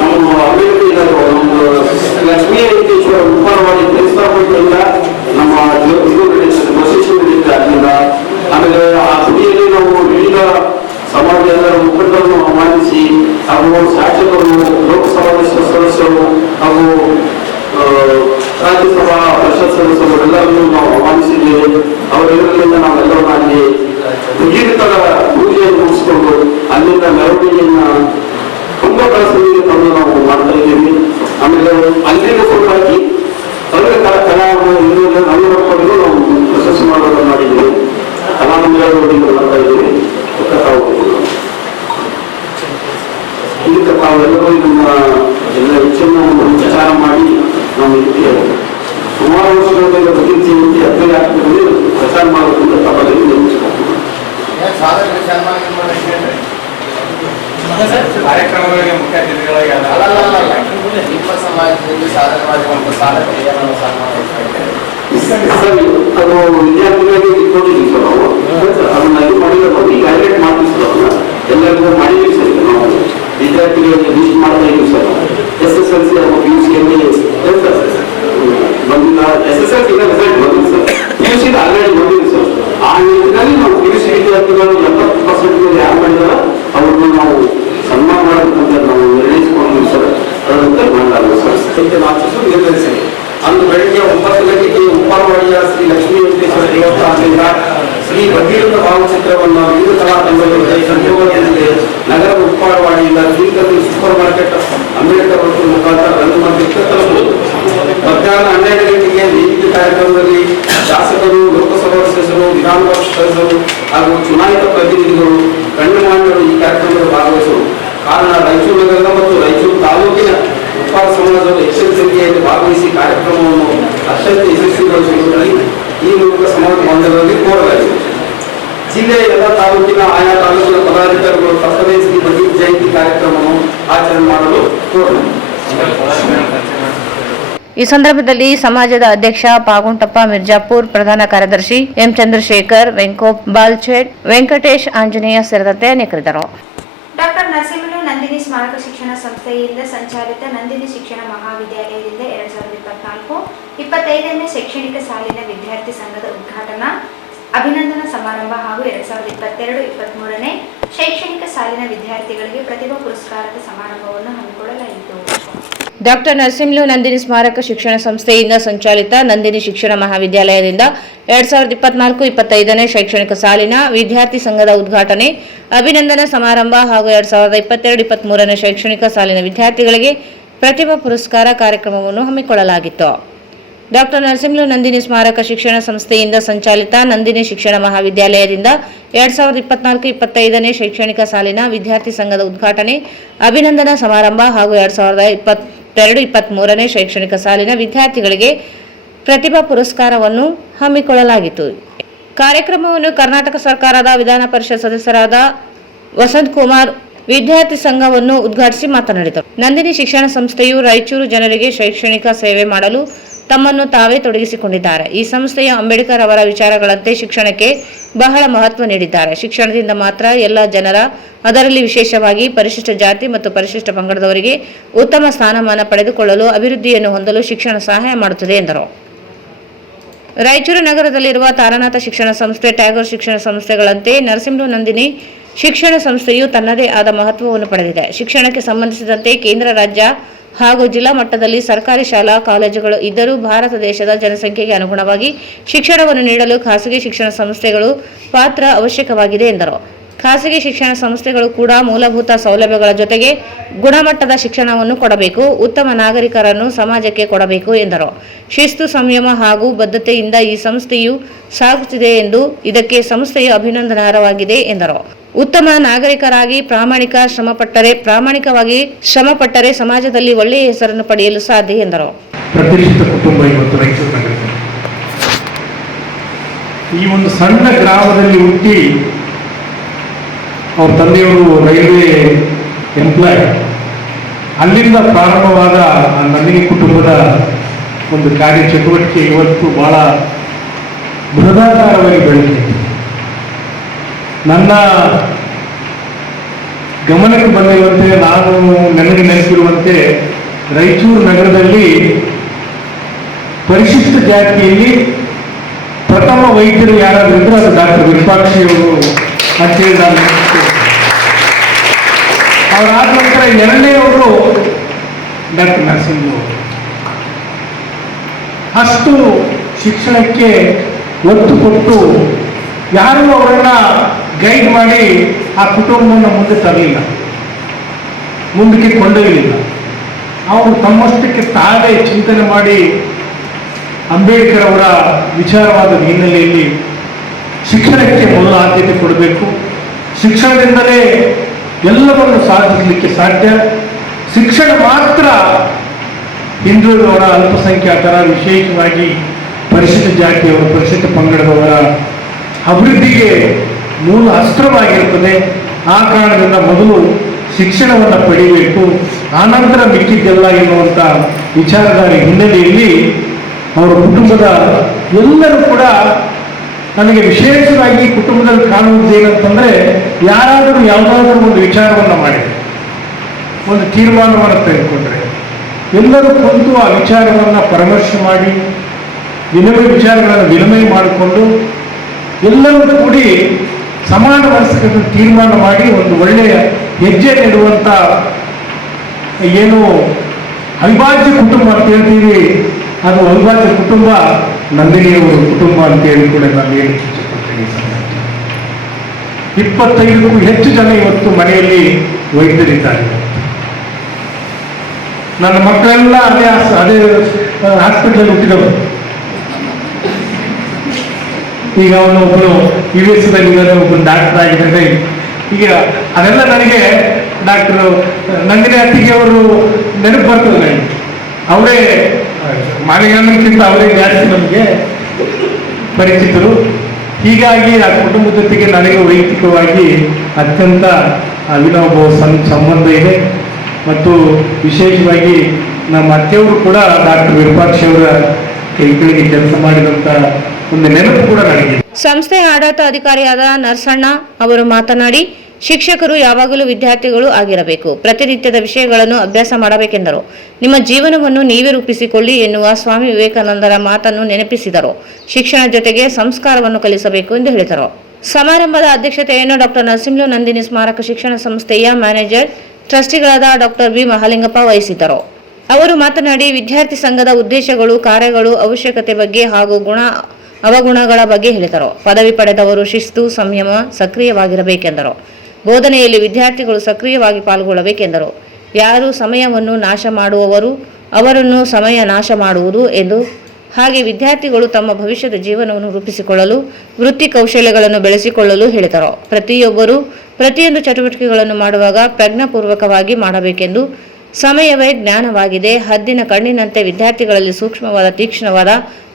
ನಮ್ಮ ಅಮೆರಿಕದ ಒಂದು ಲಕ್ಷ್ಮೀ ವೆಂಕಟೇಶ್ವರ ಉಪ್ಪರವಾಡಿ ಪ್ರಸ್ತಾಪದಿಂದ ನಮ್ಮ ಇದು ನಡೀತದೆ, ಬಸವೇಶ್ವರ ನಡೀತದೆ. ಅದರಿಂದ ಆಮೇಲೆ ಹಲವಾರು ಶಾಸಕರು, ಲೋಕಸಭಾ ಸದಸ್ಯರು ಹಾಗೂ ರಾಜ್ಯಸಭಾ ಪರಿಷತ್ ಸದಸ್ಯರು ಎಲ್ಲರನ್ನೂ ನಾವು ಆಹ್ವಾನಿಸಿದ್ದೇವೆ. ಅವರೆಲ್ಲರಿಂದ ನಾವೆಲ್ಲರೂ ಅಲ್ಲಿ ಭಗೀರಥರ ಪೂಜೆಯನ್ನು ಮುಗಿಸಿಕೊಂಡು ಅಲ್ಲಿಂದ ಮೆರವಣಿಗೆಯನ್ನ ತುಂಬ ಕಳಸಲಿಗೆ ತಂದು ನಾವು ಮಾಡ್ತಾ ಇದ್ದೀವಿ. ಆಮೇಲೆ ಅಲ್ಲಿಂದ ಸಲುವಾಗಿ ಅವರ ಕಲಾವನ್ನು ಇನ್ನೂ ನವೀನಕೊಂಡು ನಾವು ಪ್ರಶಸ್ತಿ ಮಾಡೋದನ್ನು ಮಾಡಿದ್ದೀವಿ. ಕಲಾಮಂದಿರದಿಂದ ಮಾಡ್ತಾ ಇದ್ದೀವಿ. ಇದಕ್ಕೆ ತಾವೆಲ್ಲರೂ ಇದನ್ನ ಎಲ್ಲ ಹೆಚ್ಚಿನ ವಿಚಾರ ಮಾಡಿ ನಾವು ಇದಕ್ಕೆ ಸುಮಾರು ವರ್ಷಗಳಿಂದ ಭಗೀರಥ ಜಯಂತಿ 15 ಆಗ್ತದೆ ಪ್ರಚಾರ ಮಾಡೋದ್ರಿಂದ ತಪ್ಪದಲ್ಲಿ ನಿರ್ಮಿಸಬಹುದು. ಕಾರ್ಯಕ್ರಮಗಳಿಗೆ ಮುಖ್ಯ ಅತಿಥಿಗಳಾಗಿ ನಿಮ್ಮ ಸಮಾಜದಲ್ಲಿ ಸಾಧಕವಾಗುವಂತ ಸಾಧಕರಿಗೆ ನಾವು ಸನ್ಮಾನ ಸರ್ ಅದು ವಿದ್ಯಾರ್ಥಿಗಳಿಗೆ ಇಟ್ಕೊಂಡಿದ್ದೀವಿ ಸರ್ ನಾವು ಅದನ್ನ ಇದು ಮಾಡಿದ್ರೆ ಈಗ ಹೈಲೈಟ್ ಮಾಡ್ತೀವಿ ಸರ್ ಅದನ್ನ ಎಲ್ಲರಿಗೂ ಮಾಡಿದ್ದೀವಿ ಸರ್ ನಾವು ವಿದ್ಯಾರ್ಥಿಗಳಿಗೆ ಲಿಸ್ಟ್ ಮಾಡ್ತಾ ಇದ್ದೀವಿ ಸರ್. SSLC ಹಾಗೂ PUCಯಲ್ಲಿ ಬಂದಿಲ್ಲ. SSLC ರಿಸಲ್ಟ್ ಬಂದಿದೆ ಸರ್, PUC ಆಲ್ರೆಡಿ ಬಂದಿದೆ ಸರ್. ಆ ನಿಟ್ಟಿನಲ್ಲಿ ನಾವು PUC ವಿದ್ಯಾರ್ಥಿಗಳು 70% ಯಾರು ಮಾಡಿದಾರ ಅವ್ರನ್ನ ನಾವು ಸನ್ಮಾನ ಮಾಡಬೇಕಂತ ನಾವು ನಿರ್ಣಯಿಸಿಕೊಂಡಿದ್ದೀವಿ ಸರ್. ಅದರಂತೆ ಮಾಡಲಾಗಿದೆ ಸರ್. ಸೈನ್ಯ ಆಚರಿಸಲು ನಿರ್ಧರಿಸಿದೆ. ಅಂದು ಬೆಳಗ್ಗೆ 9 ಗಂಟೆಗೆ ಉಪ್ಪಾರವಾಡಿಯ ಶ್ರೀ ಲಕ್ಷ್ಮೀ ವೆಂಕಟೇಶ್ವರ ದೇವಸ್ಥಾನದಿಂದ ಶ್ರೀ ಭಗೀರಥ ಭಾವಚಿತ್ರವನ್ನು ವಿವಿಧ ಕಲಾ ತಂಡಗಳ ಸಂಯೋಗದೊಂದಿಗೆ ನಗರದ ಉಪ್ಪಾರವಾಡಿಯಿಂದ ಶ್ರೀಕರ್ಣಿ ಸೂಪರ್ ಮಾರ್ಕೆಟ್ ಅಂಬೇಡ್ಕರ್ ವೃತ್ತದ ಮುಖಾಂತರ ರಂದು ಮಂದಿರಕ್ಕೆ ತಲುಪುವುದು. ಮಧ್ಯಾಹ್ನ 12 ಗಂಟೆಗೆ ವೇದಿಕೆ ಕಾರ್ಯಕ್ರಮದಲ್ಲಿ ಶಾಸಕರು, ಲೋಕಸಭಾ ಸದಸ್ಯರು, ವಿಧಾನ ಪರಿಷತ್ ಸದಸ್ಯರು ಹಾಗೂ ಚುನಾಯಿತ ಪ್ರತಿನಿಧಿಗಳು, ಗಣ್ಯಮಾನ್ಯರು ಈ ಕಾರ್ಯಕ್ರಮದಲ್ಲಿ ಭಾಗವಹಿಸುವರು. ಕಾರಣ ರಾಯಚೂರು ನಗರದ ಮತ್ತು ರಾಯಚೂರು ತಾಲೂಕಿನ ಉಪ್ಪಾರ ಸಮಾಜದ ಹೆಚ್ಚಿನ ಸಂಖ್ಯೆಯಲ್ಲಿ ಭಾಗವಹಿಸಿ ಕಾರ್ಯಕ್ರಮವನ್ನು ಅತ್ಯಂತ ಯಶಸ್ವಿಗೊಳಿಸುವುದಾಗಿ ಈ ಮೂಲಕ ಸಮಾಜ ಬಾಂಧವರಲ್ಲಿ ಕೋರಲಾಗಿದೆ. ಜಿಲ್ಲೆಯ ಎಲ್ಲ ತಾಲೂಕಿನ ಆಯಾ ತಾಲೂಕಿನ ಪದಾಧಿಕಾರಿಗಳು ತಪ್ಪದೇ ಶ್ರೀ ಭಗೀರಥ ಜಯಂತಿ ಕಾರ್ಯಕ್ರಮವನ್ನು ಆಚರಣೆ ಮಾಡಲು ಕೋರಲಾಗಿದೆ. ಈ ಸಂದರ್ಭದಲ್ಲಿ ಸಮಾಜದ ಅಧ್ಯಕ್ಷ ಪಾಗುಂಟಪ್ಪ ಮಿರ್ಜಾಪುರ್, ಪ್ರಧಾನ ಕಾರ್ಯದರ್ಶಿ ಎಂ ಚಂದ್ರಶೇಖರ್, ವೆಂಕೋಪ್ ಬಾಲ್ಚೇಡ್, ವೆಂಕಟೇಶ್ ಆಂಜನೇಯ ಸೇರಿದಂತೆ ಅನೇಕರಿದ್ದರು. ಡಾಕ್ಟರ್ ನರಸಿಂಹಲು ನಂದಿನಿ ಸ್ಮಾರಕ ಶಿಕ್ಷಣ ಸಂಸ್ಥೆಯಿಂದ ಸಂಚಾಲಿತ ನಂದಿನಿ ಶಿಕ್ಷಣ ಮಹಾವಿದ್ಯಾಲಯದಿಂದ 2024-25ನೇ ಶೈಕ್ಷಣಿಕ ಸಾಲಿನ ವಿದ್ಯಾರ್ಥಿ ಸಂಘದ ಉದ್ಘಾಟನಾ ಅಭಿನಂದನಾ ಸಮಾರಂಭ ಹಾಗೂ 2022-23ನೇ ಶೈಕ್ಷಣಿಕ ಸಾಲಿನ ವಿದ್ಯಾರ್ಥಿಗಳಿಗೆ ಪ್ರತಿಭಾ ಪುರಸ್ಕಾರದ ಸಮಾರಂಭವನ್ನು ಹಮ್ಮಿಕೊಳ್ಳಲಾಯಿತು. ಡಾಕ್ಟರ್ ನರಸಿಂಹಲು ನಂದಿನಿ ಸ್ಮಾರಕ ಶಿಕ್ಷಣ ಸಂಸ್ಥೆಯಿಂದ ಸಂಚಾಲಿತ ನಂದಿನಿ ಶಿಕ್ಷಣ ಮಹಾವಿದ್ಯಾಲಯದಿಂದ 2024-25ನೇ ಶೈಕ್ಷಣಿಕ ಸಾಲಿನ ವಿದ್ಯಾರ್ಥಿ ಸಂಘದ ಉದ್ಘಾಟನೆ ಅಭಿನಂದನಾ ಸಮಾರಂಭ ಹಾಗೂ 2022-23ನೇ ಶೈಕ್ಷಣಿಕ ಸಾಲಿನ ವಿದ್ಯಾರ್ಥಿಗಳಿಗೆ ಪ್ರತಿಭಾ ಪುರಸ್ಕಾರ ಕಾರ್ಯಕ್ರಮವನ್ನು ಹಮ್ಮಿಕೊಳ್ಳಲಾಗಿತ್ತು. ಡಾಕ್ಟರ್ ನರಸಿಂಹಲು ನಂದಿನಿ ಸ್ಮಾರಕ ಶಿಕ್ಷಣ ಸಂಸ್ಥೆಯಿಂದ ಸಂಚಾಲಿತ ನಂದಿನಿ ಶಿಕ್ಷಣ ಮಹಾವಿದ್ಯಾಲಯದಿಂದ 2024-25ನೇ ಶೈಕ್ಷಣಿಕ ಸಾಲಿನ ವಿದ್ಯಾರ್ಥಿ ಸಂಘದ ಉದ್ಘಾಟನೆ ಅಭಿನಂದನಾ ಸಮಾರಂಭ ಹಾಗೂ 2022-23ನೇ ಶೈಕ್ಷಣಿಕ ಸಾಲಿನ ವಿದ್ಯಾರ್ಥಿಗಳಿಗೆ ಪ್ರತಿಭಾ ಪುರಸ್ಕಾರವನ್ನು ಹಮ್ಮಿಕೊಳ್ಳಲಾಗಿತ್ತು. ಕಾರ್ಯಕ್ರಮವನ್ನು ಕರ್ನಾಟಕ ಸರ್ಕಾರದ ವಿಧಾನ ಪರಿಷತ್ ಸದಸ್ಯರಾದ ವಸಂತ್ ಕುಮಾರ್ ವಿದ್ಯಾರ್ಥಿ ಸಂಘವನ್ನು ಉದ್ಘಾಟಿಸಿ ಮಾತನಾಡಿದರು. ನಂದಿನಿ ಶಿಕ್ಷಣ ಸಂಸ್ಥೆಯು ರಾಯಚೂರು ಜನರಿಗೆ ಶೈಕ್ಷಣಿಕ ಸೇವೆ ಮಾಡಲು ತಮ್ಮನ್ನು ತಾವೇ ತೊಡಗಿಸಿಕೊಂಡಿದ್ದಾರೆ. ಈ ಸಂಸ್ಥೆಯ ಅಂಬೇಡ್ಕರ್ ಅವರ ವಿಚಾರಗಳಂತೆ ಶಿಕ್ಷಣಕ್ಕೆ ಬಹಳ ಮಹತ್ವ ನೀಡಿದ್ದಾರೆ. ಶಿಕ್ಷಣದಿಂದ ಮಾತ್ರ ಎಲ್ಲ ಜನರ, ಅದರಲ್ಲಿ ವಿಶೇಷವಾಗಿ ಪರಿಶಿಷ್ಟ ಜಾತಿ ಮತ್ತು ಪರಿಶಿಷ್ಟ ಪಂಗಡದವರಿಗೆ ಉತ್ತಮ ಸ್ಥಾನಮಾನ ಪಡೆದುಕೊಳ್ಳಲು, ಅಭಿವೃದ್ಧಿಯನ್ನು ಹೊಂದಲು ಶಿಕ್ಷಣ ಸಹಾಯ ಮಾಡುತ್ತದೆ ಎಂದರು. ರಾಯಚೂರು ನಗರದಲ್ಲಿರುವ ತಾರನಾಥ ಶಿಕ್ಷಣ ಸಂಸ್ಥೆ, ಟ್ಯಾಗೋರ್ ಶಿಕ್ಷಣ ಸಂಸ್ಥೆಗಳಂತೆ ನರಸಿಂಹಲು ನಂದಿನಿ ಶಿಕ್ಷಣ ಸಂಸ್ಥೆಯು ತನ್ನದೇ ಆದ ಮಹತ್ವವನ್ನು ಪಡೆದಿದೆ. ಶಿಕ್ಷಣಕ್ಕೆ ಸಂಬಂಧಿಸಿದಂತೆ ಕೇಂದ್ರ, ರಾಜ್ಯ ಹಾಗೂ ಜಿಲ್ಲಾ ಮಟ್ಟದಲ್ಲಿ ಸರ್ಕಾರಿ ಶಾಲಾ ಕಾಲೇಜುಗಳು ಇದ್ದರೂ ಭಾರತ ದೇಶದ ಜನಸಂಖ್ಯೆಗೆ ಅನುಗುಣವಾಗಿ ಶಿಕ್ಷಣವನ್ನು ನೀಡಲು ಖಾಸಗಿ ಶಿಕ್ಷಣ ಸಂಸ್ಥೆಗಳು ಪಾತ್ರ ಅವಶ್ಯಕವಾಗಿದೆ ಎಂದರು. ಖಾಸಗಿ ಶಿಕ್ಷಣ ಸಂಸ್ಥೆಗಳು ಕೂಡ ಮೂಲಭೂತ ಸೌಲಭ್ಯಗಳ ಜೊತೆಗೆ ಗುಣಮಟ್ಟದ ಶಿಕ್ಷಣವನ್ನು ಕೊಡಬೇಕು, ಉತ್ತಮ ನಾಗರಿಕರನ್ನು ಸಮಾಜಕ್ಕೆ ಕೊಡಬೇಕು ಎಂದರು. ಶಿಸ್ತು, ಸಂಯಮ ಹಾಗೂ ಬದ್ಧತೆಯಿಂದ ಈ ಸಂಸ್ಥೆಯು ಸಾಗುತ್ತಿದೆ ಎಂದು ಇದಕ್ಕೆ ಸಂಸ್ಥೆಯು ಅಭಿನಂದನಾರ್ಹವಾಗಿದೆ ಎಂದರು. ಉತ್ತಮ ನಾಗರಿಕರಾಗಿ ಪ್ರಾಮಾಣಿಕವಾಗಿ ಶ್ರಮಪಟ್ಟರೆ ಸಮಾಜದಲ್ಲಿ ಒಳ್ಳೆಯ ಹೆಸರನ್ನು ಪಡೆಯಲು ಸಾಧ್ಯ ಎಂದರು. ಪ್ರತಿಷ್ಠಿತ ಕುಟುಂಬ ಇವತ್ತು ರಾಯಚೂರು ನಗರದಲ್ಲಿ ಈ ಒಂದು ಸಣ್ಣ ಗ್ರಾಮದಲ್ಲಿ ಹುಟ್ಟಿ ಅವ್ರ ತಂದೆಯವರು ರೈಲ್ವೆ ಎಂಪ್ಲಾಯ್, ಅಲ್ಲಿಂದ ಪ್ರಾರಂಭವಾದ ಆ ನಂದಿನಿ ಕುಟುಂಬದ ಒಂದು ಕಾರ್ಯಚಟುವಟಿಕೆ ಇವತ್ತು ಬಹಳ ಬೃಹದಾಕಾರವಾಗಿ ಬೆಳೆದಿದೆ. ನನ್ನ ಗಮನಕ್ಕೆ ಬಂದಿರುವಂತೆ, ನನಗೆ ನೆನಪಿರುವಂತೆ ರಾಯಚೂರು ನಗರದಲ್ಲಿ ಪರಿಶಿಷ್ಟ ಜಾತಿಯಲ್ಲಿ ಪ್ರಥಮ ವೈದ್ಯರು ಯಾರಾದ್ರೂ ಇದ್ರೆ ಅದು ಡಾಕ್ಟರ್ ವಿರೂಪಾಕ್ಷಿ ಅವರು ಅಂತೇಳಿ ನಾನು ಅವರಾದ ನಂತರ ಎರಡನೇಯವರು ಡಾಕ್ಟರ್ ನರಸಿಂಹರು. ಅಷ್ಟು ಶಿಕ್ಷಣಕ್ಕೆ ಒತ್ತು ಕೊಟ್ಟು ಯಾರೂ ಅವರನ್ನ ಗೈಡ್ ಮಾಡಿ ಆ ಕುಟುಂಬವನ್ನು ಮುಂದೆ ತರಲಿಲ್ಲ, ಮುಂದಕ್ಕೆ ಕೊಂಡೊಯ್ಯಲಿಲ್ಲ. ಅವರು ತಮ್ಮಷ್ಟಕ್ಕೆ ತಾವೇ ಚಿಂತನೆ ಮಾಡಿ ಅಂಬೇಡ್ಕರ್ ಅವರ ವಿಚಾರವಾದ ಹಿನ್ನೆಲೆಯಲ್ಲಿ ಶಿಕ್ಷಣಕ್ಕೆ ಮೊದಲು ಆದ್ಯತೆ ಕೊಡಬೇಕು, ಶಿಕ್ಷಣದಿಂದಲೇ ಎಲ್ಲವನ್ನು ಸಾಧಿಸಲಿಕ್ಕೆ ಸಾಧ್ಯ, ಶಿಕ್ಷಣ ಮಾತ್ರ ಹಿಂದುಳಿದವರ, ಅಲ್ಪಸಂಖ್ಯಾತರ, ವಿಶೇಷವಾಗಿ ಪರಿಶಿಷ್ಟ ಜಾತಿಯವರ, ಪರಿಶಿಷ್ಟ ಪಂಗಡದವರ ಅಭಿವೃದ್ಧಿಗೆ ಮೂಲ ಅಸ್ತ್ರವಾಗಿರುತ್ತದೆ. ಆ ಕಾರಣದಿಂದ ಮೊದಲು ಶಿಕ್ಷಣವನ್ನು ಪಡೆಯಬೇಕು, ಆನಂತರ ಮಿಕ್ಕಿದ್ದೆಲ್ಲ ಎನ್ನುವಂಥ ವಿಚಾರಧಾರೆ ಹಿನ್ನೆಲೆಯಲ್ಲಿ ಅವರ ಕುಟುಂಬದ ಎಲ್ಲರೂ ಕೂಡ ನನಗೆ ವಿಶೇಷವಾಗಿ ಕುಟುಂಬದಲ್ಲಿ ಕಾಣುವುದು ಏನಂತಂದರೆ, ಯಾರಾದರೂ ಯಾವುದಾದ್ರೂ ಒಂದು ವಿಚಾರವನ್ನು ಮಾಡಿದರೆ, ಒಂದು ತೀರ್ಮಾನವನ್ನು ತೆಗೆದುಕೊಂಡ್ರೆ ಎಲ್ಲರೂ ಕುಂತು ಆ ವಿಚಾರವನ್ನು ಪರಾಮರ್ಶೆ ಮಾಡಿ ವಿಚಾರಗಳನ್ನು ವಿನಿಮಯ ಮಾಡಿಕೊಂಡು ಎಲ್ಲರೂ ಕೂಡಿ ಸಮಾನ ಮನಸ್ಸಿಗೆ ತೀರ್ಮಾನ ಮಾಡಿ ಒಂದು ಒಳ್ಳೆಯ ಹೆಜ್ಜೆ ನೀಡುವಂಥ ಏನು ಅವಿಭಾಜ್ಯ ಕುಟುಂಬ ಅಂತ ಹೇಳ್ತೀವಿ, ಅದು ಅವಿಭಾಜ್ಯ ಕುಟುಂಬ ನಂದಿನಿಯವರ ಕುಟುಂಬ ಅಂತೇಳಿ ಕೂಡ ನಾನು ಹೇಳಿಕ್ಕೆ ಇಷ್ಟಪಡ್ತೀನಿ. 25ಕ್ಕೂ ಹೆಚ್ಚು ಜನ ಇವತ್ತು ಮನೆಯಲ್ಲಿ ವೈದ್ಯರಿದ್ದಾರೆ. ನನ್ನ ಮಕ್ಕಳೆಲ್ಲ ಅದೇ ಹಾಸ್ಪಿಟಲ್ ಹುಟ್ಟಿದವರು. ಈಗ ಅವನು ಒಬ್ಬನು US ಒಬ್ಬನು ಡಾಕ್ಟರ್ ಆಗಿದ್ದಾರೆ. ಈಗ ಅದೆಲ್ಲ ನನಗೆ ಡಾಕ್ಟರ್ ನಂದಿನಿ ಅತ್ತಿಗೆ ಅವರು ನೆನಪು ಬರ್ತದೆ ನನಗೆ. ಅವರೇ ಮಾಲಿಗಣ್ಣಕ್ಕಿಂತ ಅವರೇ ಜಾಸ್ತಿ ನಮಗೆ ಪರಿಚಿತರು. ಹೀಗಾಗಿ ಆ ಕುಟುಂಬದ ಜೊತೆಗೆ ನನಗೆ ವೈಯಕ್ತಿಕವಾಗಿ ಅತ್ಯಂತ ಅವಿನಾಭಾವ ಸಂಬಂಧ ಇದೆ. ಮತ್ತು ವಿಶೇಷವಾಗಿ ನಮ್ಮ ಅತ್ತೆಯವರು ಕೂಡ ಡಾಕ್ಟರ್ ವಿರೂಪಾಕ್ಷ ಅವರ ಕೈ ಕೆಳಗೆ ಕೆಲಸ ಮಾಡಿದಂಥ ಒಂದು ನೆನಪು ಕೂಡ ನನಗೆ. ಸಂಸ್ಥೆಯ ಆಡಳಿತ ಅಧಿಕಾರಿಯಾದ ನರಸಣ್ಣ ಅವರು ಮಾತನಾಡಿ, ಶಿಕ್ಷಕರು ಯಾವಾಗಲೂ ವಿದ್ಯಾರ್ಥಿಗಳು ಆಗಿರಬೇಕು, ಪ್ರತಿನಿತ್ಯದ ವಿಷಯಗಳನ್ನು ಅಭ್ಯಾಸ ಮಾಡಬೇಕೆಂದರು. ನಿಮ್ಮ ಜೀವನವನ್ನು ನೀವೇ ರೂಪಿಸಿಕೊಳ್ಳಿ ಎನ್ನುವ ಸ್ವಾಮಿ ವಿವೇಕಾನಂದರ ಮಾತನ್ನು ನೆನಪಿಸಿದರು. ಶಿಕ್ಷಣ ಜೊತೆಗೆ ಸಂಸ್ಕಾರವನ್ನು ಕಲಿಸಬೇಕು ಎಂದು ಹೇಳಿದರು. ಸಮಾರಂಭದ ಅಧ್ಯಕ್ಷತೆಯನ್ನು ಡಾಕ್ಟರ್ ನರಸಿಂಹ ನಂದಿನಿ ಸ್ಮಾರಕ ಶಿಕ್ಷಣ ಸಂಸ್ಥೆಯ ಮ್ಯಾನೇಜರ್ ಟ್ರಸ್ಟಿಗಳಾದ ಡಾಕ್ಟರ್ ಬಿ ಮಹಾಲಿಂಗಪ್ಪ ವಹಿಸಿದ್ದರು. ಅವರು ಮಾತನಾಡಿ, ವಿದ್ಯಾರ್ಥಿ ಸಂಘದ ಉದ್ದೇಶಗಳು, ಕಾರ್ಯಗಳು, ಅವಶ್ಯಕತೆ ಬಗ್ಗೆ ಹಾಗೂ ಅವಗುಣಗಳ ಬಗ್ಗೆ ಹೇಳಿದರು. ಪದವಿ ಪಡೆದವರು ಶಿಸ್ತು, ಸಂಯಮ, ಸಕ್ರಿಯವಾಗಿರಬೇಕೆಂದರು. ಬೋಧನೆಯಲ್ಲಿ ವಿದ್ಯಾರ್ಥಿಗಳು ಸಕ್ರಿಯವಾಗಿ ಪಾಲ್ಗೊಳ್ಳಬೇಕೆಂದರು. ಯಾರು ಸಮಯವನ್ನು ನಾಶ ಮಾಡುವವರು ಅವರನ್ನು ಸಮಯ ನಾಶ ಮಾಡುವುದು ಎಂದು, ಹಾಗೆ ವಿದ್ಯಾರ್ಥಿಗಳು ತಮ್ಮ ಭವಿಷ್ಯದ ಜೀವನವನ್ನು ರೂಪಿಸಿಕೊಳ್ಳಲು ವೃತ್ತಿ ಕೌಶಲ್ಯಗಳನ್ನು ಬೆಳೆಸಿಕೊಳ್ಳಲು ಹೇಳಿದರು. ಪ್ರತಿಯೊಬ್ಬರು ಪ್ರತಿಯೊಂದು ಚಟುವಟಿಕೆಗಳನ್ನು ಮಾಡುವಾಗ ಪ್ರಜ್ಞಾಪೂರ್ವಕವಾಗಿ ಮಾಡಬೇಕೆಂದು, ಸಮಯವೇ ಜ್ಞಾನವಾಗಿದೆ, ಹದ್ದಿನ ಕಣ್ಣಿನಂತೆ ವಿದ್ಯಾರ್ಥಿಗಳಲ್ಲಿ ಸೂಕ್ಷ್ಮವಾದ ತೀಕ್ಷ್ಣವಾದ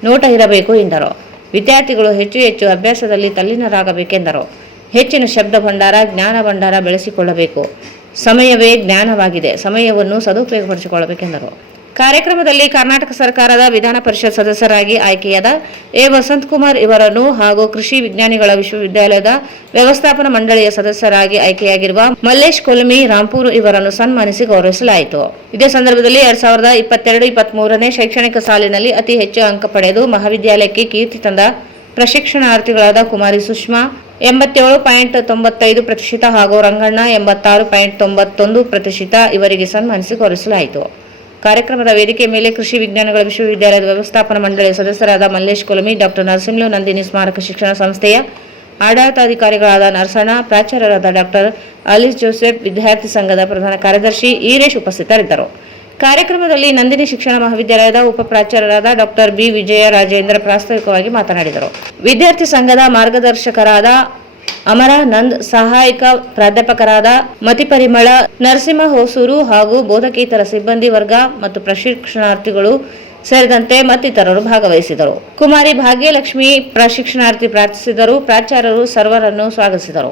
ನೋಟ ಇರಬೇಕು ಎಂದರು. ವಿದ್ಯಾರ್ಥಿಗಳು ಹೆಚ್ಚು ಹೆಚ್ಚು ಅಭ್ಯಾಸದಲ್ಲಿ ತಲ್ಲೀನರಾಗಬೇಕೆಂದರು. ಹೆಚ್ಚಿನ ಶಬ್ದ ಭಂಡಾರ, ಜ್ಞಾನ ಭಂಡಾರ ಬೆಳೆಸಿಕೊಳ್ಳಬೇಕು. ಸಮಯವೇ ಜ್ಞಾನವಾಗಿದೆ, ಸಮಯವನ್ನು ಸದುಪಯೋಗಪಡಿಸಿಕೊಳ್ಳಬೇಕೆಂದರು. ಕಾರ್ಯಕ್ರಮದಲ್ಲಿ ಕರ್ನಾಟಕ ಸರ್ಕಾರದ ವಿಧಾನ ಪರಿಷತ್ ಸದಸ್ಯರಾಗಿ ಆಯ್ಕೆಯಾದ ಎ ವಸಂತಕುಮಾರ್ ಇವರನ್ನು ಹಾಗೂ ಕೃಷಿ ವಿಜ್ಞಾನಿಗಳ ವಿಶ್ವವಿದ್ಯಾಲಯದ ವ್ಯವಸ್ಥಾಪನಾ ಮಂಡಳಿಯ ಸದಸ್ಯರಾಗಿ ಆಯ್ಕೆಯಾಗಿರುವ ಮಲ್ಲೇಶ್ ಕೊಲ್ಮಿ ರಾಂಪುರ್ ಇವರನ್ನು ಸನ್ಮಾನಿಸಿ ಗೌರವಿಸಲಾಯಿತು. ಇದೇ ಸಂದರ್ಭದಲ್ಲಿ 2022-23ನೇ ಶೈಕ್ಷಣಿಕ ಸಾಲಿನಲ್ಲಿ ಅತಿ ಹೆಚ್ಚು ಅಂಕ ಪಡೆದು ಮಹಾವಿದ್ಯಾಲಯಕ್ಕೆ ಕೀರ್ತಿ ತಂದ ಪ್ರಶಿಕ್ಷಣಾರ್ಥಿಗಳಾದ ಕುಮಾರಿ ಸುಷ್ಮಾ 87.95% ಹಾಗೂ ರಂಗಣ್ಣ 86.91% ಇವರಿಗೆ ಸನ್ಮಾನಿಸಿ ಗೌರವಿಸಲಾಯಿತು. ಕಾರ್ಯಕ್ರಮದ ವೇದಿಕೆ ಮೇಲೆ ಕೃಷಿ ವಿಜ್ಞಾನಗಳ ವಿಶ್ವವಿದ್ಯಾಲಯದ ವ್ಯವಸ್ಥಾಪನಾ ಮಂಡಳಿಯ ಸದಸ್ಯರಾದ ಮಲ್ಲೇಶ್ ಕೊಲಮಿ, ಡಾಕ್ಟರ್ ನರಸಿಂಹ ನಂದಿನಿ ಸ್ಮಾರಕ ಶಿಕ್ಷಣ ಸಂಸ್ಥೆಯ ಆಡಳಿತಾಧಿಕಾರಿಗಳಾದ ನರಸಣ್ಣ, ಪ್ರಾಚಾರ್ಯರಾದ ಡಾಕ್ಟರ್ ಅಲಿಸ್ ಜೋಸೆಫ್, ವಿದ್ಯಾರ್ಥಿ ಸಂಘದ ಪ್ರಧಾನ ಕಾರ್ಯದರ್ಶಿ ಈರೇಶ್ ಉಪಸ್ಥಿತರಿದ್ದರು. ಕಾರ್ಯಕ್ರಮದಲ್ಲಿ ನಂದಿನಿ ಶಿಕ್ಷಣ ಮಹಾವಿದ್ಯಾಲಯದ ಉಪ ಪ್ರಾಚಾರ್ಯರಾದ ಡಾಕ್ಟರ್ ಬಿ ವಿಜಯ ರಾಜೇಂದ್ರ ಪ್ರಾಸ್ತಾವಿಕವಾಗಿ ಮಾತನಾಡಿದರು. ವಿದ್ಯಾರ್ಥಿ ಸಂಘದ ಮಾರ್ಗದರ್ಶಕರಾದ ಅಮರಾನಂದ್, ಸಹಾಯಕ ಪ್ರಾಧ್ಯಾಪಕರಾದ ಮತಿಪರಿಮಳ, ನರಸಿಂಹ ಹೊಸೂರು ಹಾಗೂ ಬೋಧಕೇತರ ಸಿಬ್ಬಂದಿ ವರ್ಗ ಮತ್ತು ಪ್ರಶಿಕ್ಷಣಾರ್ಥಿಗಳು ಸೇರಿದಂತೆ ಮತ್ತಿತರರು ಭಾಗವಹಿಸಿದರು. ಕುಮಾರಿ ಭಾಗ್ಯಲಕ್ಷ್ಮಿ ಪ್ರಶಿಕ್ಷಣಾರ್ಥಿ ಪ್ರಾರ್ಥಿಸಿದರು. ಪ್ರಾಚಾರ್ಯರು ಸರ್ವರನ್ನು ಸ್ವಾಗತಿಸಿದರು.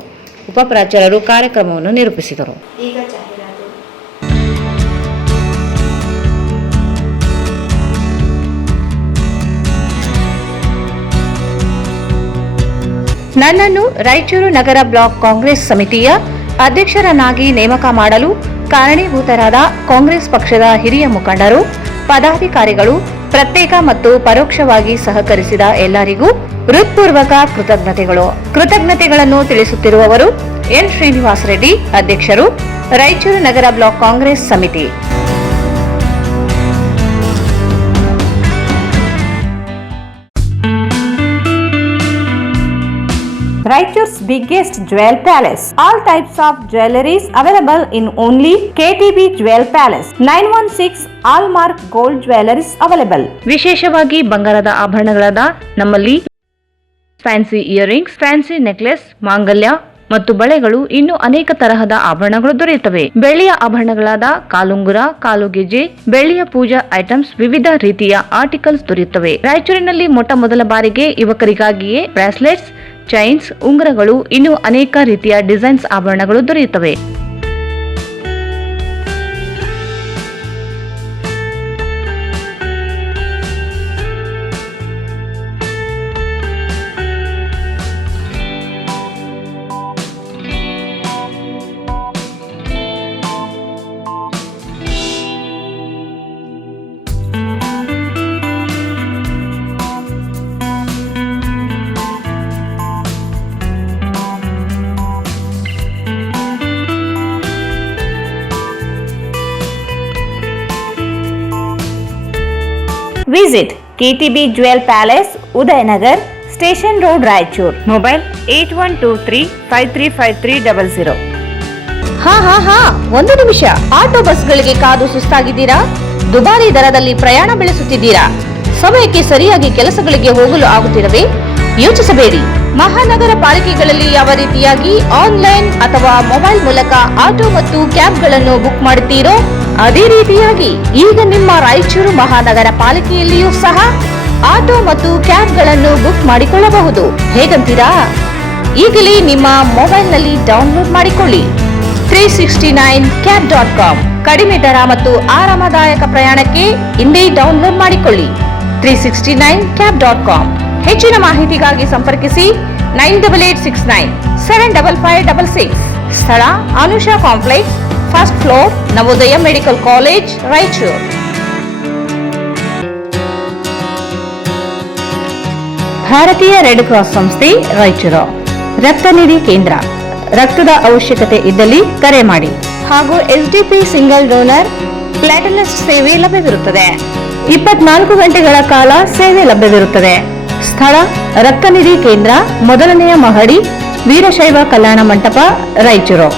ಉಪ ಪ್ರಾಚಾರ್ಯರು ಕಾರ್ಯಕ್ರಮವನ್ನು ನಿರೂಪಿಸಿದರು. ಈಗ ಜಾಹೀರಾತು. ನನ್ನನ್ನು ರಾಯಚೂರು ನಗರ ಬ್ಲಾಕ್ ಕಾಂಗ್ರೆಸ್ ಸಮಿತಿಯ ಅಧ್ಯಕ್ಷರನ್ನಾಗಿ ನೇಮಕ ಮಾಡಲು ಕಾರಣೀಭೂತರಾದ ಕಾಂಗ್ರೆಸ್ ಪಕ್ಷದ ಹಿರಿಯ ಮುಖಂಡರು, ಪದಾಧಿಕಾರಿಗಳು, ಪ್ರತ್ಯೇಕ ಮತ್ತು ಪರೋಕ್ಷವಾಗಿ ಸಹಕರಿಸಿದ ಎಲ್ಲರಿಗೂ ಹೃತ್ಪೂರ್ವಕ ಕೃತಜ್ಞತೆಗಳನ್ನು ತಿಳಿಸುತ್ತಿರುವವರು ಎನ್ ಶ್ರೀನಿವಾಸ ರೆಡ್ಡಿ, ಅಧ್ಯಕ್ಷರು, ರಾಯಚೂರು ನಗರ ಬ್ಲಾಕ್ ಕಾಂಗ್ರೆಸ್ ಸಮಿತಿ. Raichur's biggest jewel palace. All types of jewelries available in only KTB Jewel Palace. 916 Allmark Gold Jewelries available. ವಿಶೇಷವಾಗಿ ಬಂಗಾರದ ಆಭರಣಗಳಾದ ನಮ್ಮಲ್ಲಿ ಫ್ಯಾನ್ಸಿ ಇಯರಿಂಗ್ಸ್, ಫ್ಯಾನ್ಸಿ ನೆಕ್ಲೆಸ್, ಮಾಂಗಲ್ಯ ಮತ್ತು ಬಳೆಗಳು ಇನ್ನೂ ಅನೇಕ ತರಹದ ಆಭರಣಗಳು ದೊರೆಯುತ್ತವೆ. ಬೆಳ್ಳಿಯ ಆಭರಣಗಳಾದ ಕಾಲುಂಗುರ, ಕಾಲುಗೆಜೆ, ಬೆಳ್ಳಿಯ ಪೂಜಾ ಐಟಮ್ಸ್, ವಿವಿಧ ರೀತಿಯ ಆರ್ಟಿಕಲ್ಸ್ ದೊರೆಯುತ್ತವೆ. ರಾಯಚೂರಿನಲ್ಲಿ ಮೊಟ್ಟ ಮೊದಲ ಬಾರಿಗೆ ಯುವಕರಿಗಾಗಿಯೇ ಬ್ರಾಸ್ಲೆಟ್ಸ್, ಚೈನ್ಸ್, ಉಂಗುರಗಳು, ಇನ್ನೂ ಅನೇಕ ರೀತಿಯ ಡಿಸೈನ್ಸ್ ಆಭರಣಗಳು ದೊರೆಯುತ್ತವೆ. Visit KTB Jewel Palace, Udayanagar, Station Road, Raichur. Mobile 8123535300. ಹಾ ಒಂದು ನಿಮಿಷ. ಆಟೋ ಬಸ್ಗಳಿಗೆ ಕಾದು ಸುಸ್ತಾಗಿದ್ದೀರಾ? ದುಬಾರಿ ದರದಲ್ಲಿ ಪ್ರಯಾಣ ಬೆಳೆಸುತ್ತಿದ್ದೀರಾ? ಸಮಯಕ್ಕೆ ಸರಿಯಾಗಿ ಕೆಲಸಗಳಿಗೆ ಹೋಗಲು ಆಗುತ್ತಿರದೆ? ಯೋಚಿಸಬೇಡಿ. ಮಹಾನಗರ ಪಾಲಿಕೆಗಳಲ್ಲಿ ಯಾವ ರೀತಿಯಾಗಿ ಆನ್ಲೈನ್ ಅಥವಾ ಮೊಬೈಲ್ ಮೂಲಕ ಆಟೋ ಮತ್ತು ಕ್ಯಾಬ್ಗಳನ್ನು ಬುಕ್ ಮಾಡುತ್ತೀರೋ ಅದೇ ರೀತಿಯಾಗಿ ಈಗ ನಿಮ್ಮ ರಾಯಚೂರು ಮಹಾನಗರ ಪಾಲಿಕೆಯಲ್ಲಿಯೂ ಸಹ ಆಟೋ ಮತ್ತು ಕ್ಯಾಬ್ಗಳನ್ನು ಬುಕ್ ಮಾಡಿಕೊಳ್ಳಬಹುದು. ಹೇಗಂತೀರಾ? ಈಗಲೇ ನಿಮ್ಮ ಮೊಬೈಲ್ನಲ್ಲಿ ಡೌನ್ಲೋಡ್ ಮಾಡಿಕೊಳ್ಳಿ 369cab.com. ಕಡಿಮೆ ದರ ಮತ್ತು ಆರಾಮದಾಯಕ ಪ್ರಯಾಣಕ್ಕೆ ಇಂದೇ ಡೌನ್ಲೋಡ್ ಮಾಡಿಕೊಳ್ಳಿ 369cab.com. ಹೆಚ್ಚಿನ ಮಾಹಿತಿಗಾಗಿ ಸಂಪರ್ಕಿಸಿ 9886975566. ಸ್ಥಳ Anusha complex, first floor, Navodaya medical college, Raichur. ಭಾರತೀಯ ರೆಡ್ ಕ್ರಾಸ್ ಸಂಸ್ಥೆ, ರಾಯಚೂರು. ರಕ್ತನಿಧಿ ಕೇಂದ್ರ. ರಕ್ತದ ಅವಶ್ಯಕತೆ ಇದ್ದಲ್ಲಿ ಕರೆ ಮಾಡಿ. ಹಾಗೂ SDP ಸಿಂಗಲ್ ಡೋನರ್ ಪ್ಲಾಟಿನಸ್ ಸೇವೆ ಲಭ್ಯವಿರುತ್ತದೆ. 24 ಗಂಟೆಗಳ ಕಾಲ ಸೇವೆ ಲಭ್ಯವಿರುತ್ತದೆ. ಸ್ಥಳ ರಕ್ತನಿಧಿ ಕೇಂದ್ರ, ಮೊದಲನೆಯ ಮಹಡಿ, ವೀರಶೈವ ಕಲ್ಯಾಣ ಮಂಟಪ, ರಾಯಚೂರು.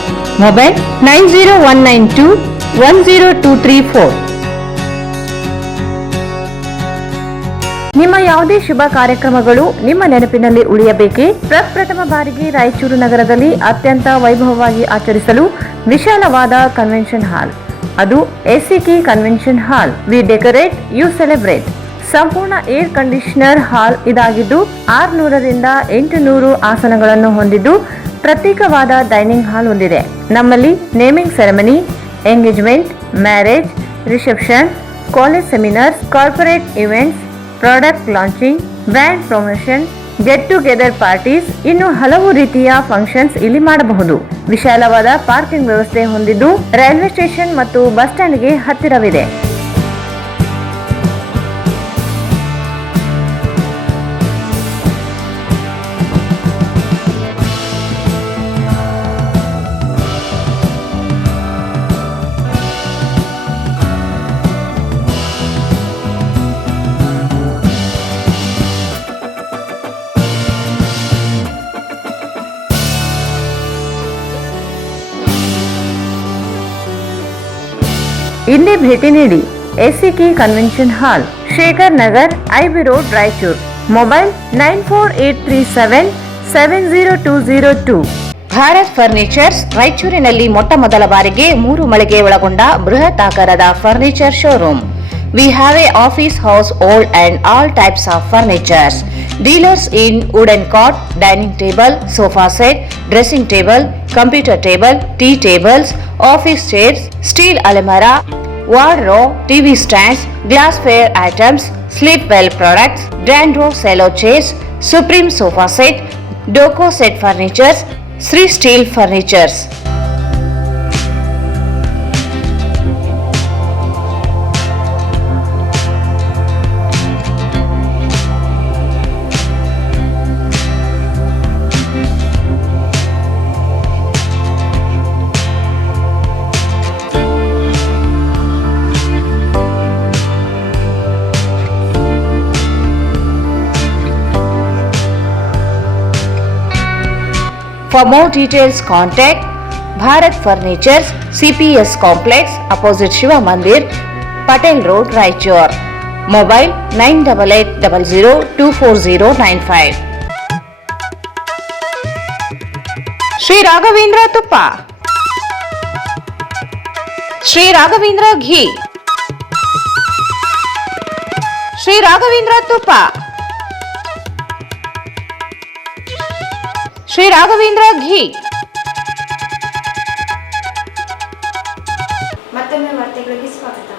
ಮೊಬೈಲ್ 9019210234. ನಿಮ್ಮ ಯಾವುದೇ ಶುಭ ಕಾರ್ಯಕ್ರಮಗಳು ನಿಮ್ಮ ನೆನಪಿನಲ್ಲಿ ಉಳಿಯಬೇಕೇ? ಪ್ರಪ್ರಥಮ ಬಾರಿಗೆ ರಾಯಚೂರು ನಗರದಲ್ಲಿ ಅತ್ಯಂತ ವೈಭವವಾಗಿ ಆಚರಿಸಲು ವಿಶಾಲವಾದ ಕನ್ವೆನ್ಷನ್ ಹಾಲ್, ಅದು ACK convention hall. We decorate, you celebrate. ಸಂಪೂರ್ಣ ಏರ್ ಕಂಡೀಷನರ್ ಹಾಲ್ ಇದಾಗಿದ್ದು 600ರಿಂದ 800 ಆಸನಗಳನ್ನು ಹೊಂದಿದ್ದು ಪ್ರತ್ಯೇಕವಾದ ಡೈನಿಂಗ್ ಹಾಲ್ ಹೊಂದಿದೆ. ನಮ್ಮಲ್ಲಿ naming ceremony, engagement, marriage, reception, college seminars, corporate events, product launching, brand promotion, get together parties, ಇನ್ನು ಹಲವು ರೀತಿಯ ಫಂಕ್ಷನ್ಸ್ ಇಲ್ಲಿ ಮಾಡಬಹುದು. ವಿಶಾಲವಾದ ಪಾರ್ಕಿಂಗ್ ವ್ಯವಸ್ಥೆ ಹೊಂದಿದ್ದು ರೈಲ್ವೆ ಸ್ಟೇಷನ್ ಮತ್ತು ಬಸ್ ಸ್ಟ್ಯಾಂಡ್ಗೆ ಹತ್ತಿರವಿದೆ. ಇಂದೇ ಭೇಟಿ ನೀಡಿ ACK ಕನ್ವೆನ್ಷನ್ ಹಾಲ್, Shekhar Nagar, IB road, Raichur. Mobile 9483770202. Bharat furnitures, ರಾಯಚೂರಿನಲ್ಲಿ ಮೊಟ್ಟ ಮೊದಲ ಬಾರಿಗೆ 3 ಮಳಿಗೆ ಒಳಗೊಂಡ ಬೃಹತ್ ಆಕಾರದ furniture showroom. We have a office house, old and all types of furnitures. Dealers in wooden cot, dining table, sofa set, dressing table, computer table, tea tables, office chairs, steel almirah, wardrobe, TV stands, glassware items, sleepwell products, Dandro cello chairs, Supreme sofa set, Doco set furnitures, Sri Steel furnitures. For more details, contact Bharat Furnitures, CPS Complex, opposite Shiva Mandir, Patel Road, Raichur. Mobile 9880024095. Sri Raghavendra Tuppa, Sri Raghavendra Ghee, Sri Raghavendra Tuppa, Sri Raghavendra Ghee. ಮತ್ತೊಮ್ಮೆ ವಾರ್ತೆಗಳಿಗೆ ಸ್ವಾಗತ.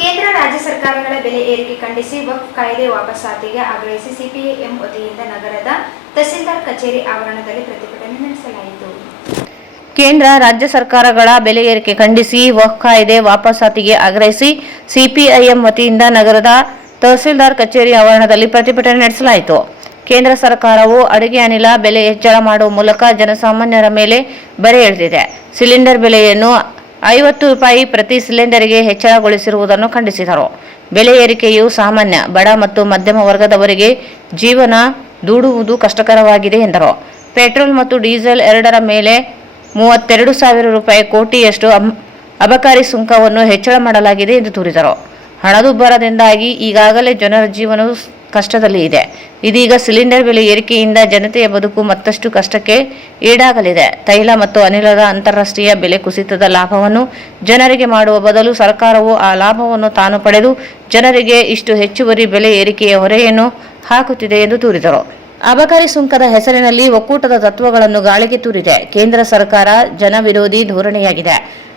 ಕೇಂದ್ರ ರಾಜ್ಯ ಸರ್ಕಾರಗಳ ಬೆಲೆ ಏರಿಕೆ ಖಂಡಿಸಿ ವಕ್ಫ್ ಕಾಯ್ದೆ ವಾಪಸಾತಿಗೆ ಆಗ್ರಹಿಸಿ ಸಿಪಿಐಎಂ ವತಿಯಿಂದ ನಗರದ ತಹಸೀಲ್ದಾರ್ ಕಚೇರಿ ಆವರಣದಲ್ಲಿ ಪ್ರತಿಭಟನೆ ನಡೆಸಲಾಯಿತು. ಕೇಂದ್ರ ರಾಜ್ಯ ಸರ್ಕಾರಗಳ ಬೆಲೆ ಏರಿಕೆ ಖಂಡಿಸಿ ವಕ್ಫ್ ಕಾಯ್ದೆ ವಾಪಸಾತಿಗೆ ಆಗ್ರಹಿಸಿ ಸಿಪಿಐಎಂ ವತಿಯಿಂದ ನಗರದ ತಹಸೀಲ್ದಾರ್ ಕಚೇರಿ ಆವರಣದಲ್ಲಿ ಪ್ರತಿಭಟನೆ ನಡೆಸಲಾಯಿತು. ಕೇಂದ್ರ ಸರ್ಕಾರವು ಅಡುಗೆ ಅನಿಲ ಬೆಲೆ ಹೆಚ್ಚಳ ಮಾಡುವ ಮೂಲಕ ಜನಸಾಮಾನ್ಯರ ಮೇಲೆ ಬರೆ ಎಳೆದಿದೆ. ಸಿಲಿಂಡರ್ ಬೆಲೆಯನ್ನು 50 ರೂಪಾಯಿ ಪ್ರತಿ ಸಿಲಿಂಡರ್ಗೆ ಹೆಚ್ಚಳಗೊಳಿಸಿರುವುದನ್ನು ಖಂಡಿಸಿದರು. ಬೆಲೆ ಏರಿಕೆಯು ಸಾಮಾನ್ಯ, ಬಡ ಮತ್ತು ಮಧ್ಯಮ ವರ್ಗದವರಿಗೆ ಜೀವನ ದೂಡುವುದು ಕಷ್ಟಕರವಾಗಿದೆ ಎಂದರು. ಪೆಟ್ರೋಲ್ ಮತ್ತು ಡೀಸೆಲ್ ಎರಡರ ಮೇಲೆ 32,000 ರೂಪಾಯಿ ಕೋಟಿಯಷ್ಟು ಅಬಕಾರಿ ಸುಂಕವನ್ನು ಹೆಚ್ಚಳ ಮಾಡಲಾಗಿದೆ ಎಂದು ದೂರಿದರು. ಹಣದುಬ್ಬರದಿಂದಾಗಿ ಈಗಾಗಲೇ ಜನರ ಜೀವನವು ಕಷ್ಟದಲ್ಲಿ ಇದೆ. ಇದೀಗ ಸಿಲಿಂಡರ್ ಬೆಲೆ ಏರಿಕೆಯಿಂದ ಜನತೆಯ ಬದುಕು ಮತ್ತಷ್ಟು ಕಷ್ಟಕ್ಕೆ ಈಡಾಗಲಿದೆ. ತೈಲ ಮತ್ತು ಅನಿಲದ ಅಂತಾರಾಷ್ಟ್ರೀಯ ಬೆಲೆ ಕುಸಿತದ ಲಾಭವನ್ನು ಜನರಿಗೆ ಮಾಡುವ ಬದಲು ಸರ್ಕಾರವು ಆ ಲಾಭವನ್ನು ತಾನು ಪಡೆದು ಜನರಿಗೆ ಇಷ್ಟು ಹೆಚ್ಚುವರಿ ಬೆಲೆ ಏರಿಕೆಯ ಹೊರೆಯನ್ನು ಹಾಕುತ್ತಿದೆ ಎಂದು ದೂರಿದರು. ಅಬಕಾರಿ ಸುಂಕದ ಹೆಸರಿನಲ್ಲಿ ಒಕ್ಕೂಟದ ತತ್ವಗಳನ್ನು ಗಾಳಿಗೆ ತೂರಿದೆ. ಕೇಂದ್ರ ಸರ್ಕಾರ ಜನ ವಿರೋಧಿ ಧೋರಣೆಯಾಗಿದೆ.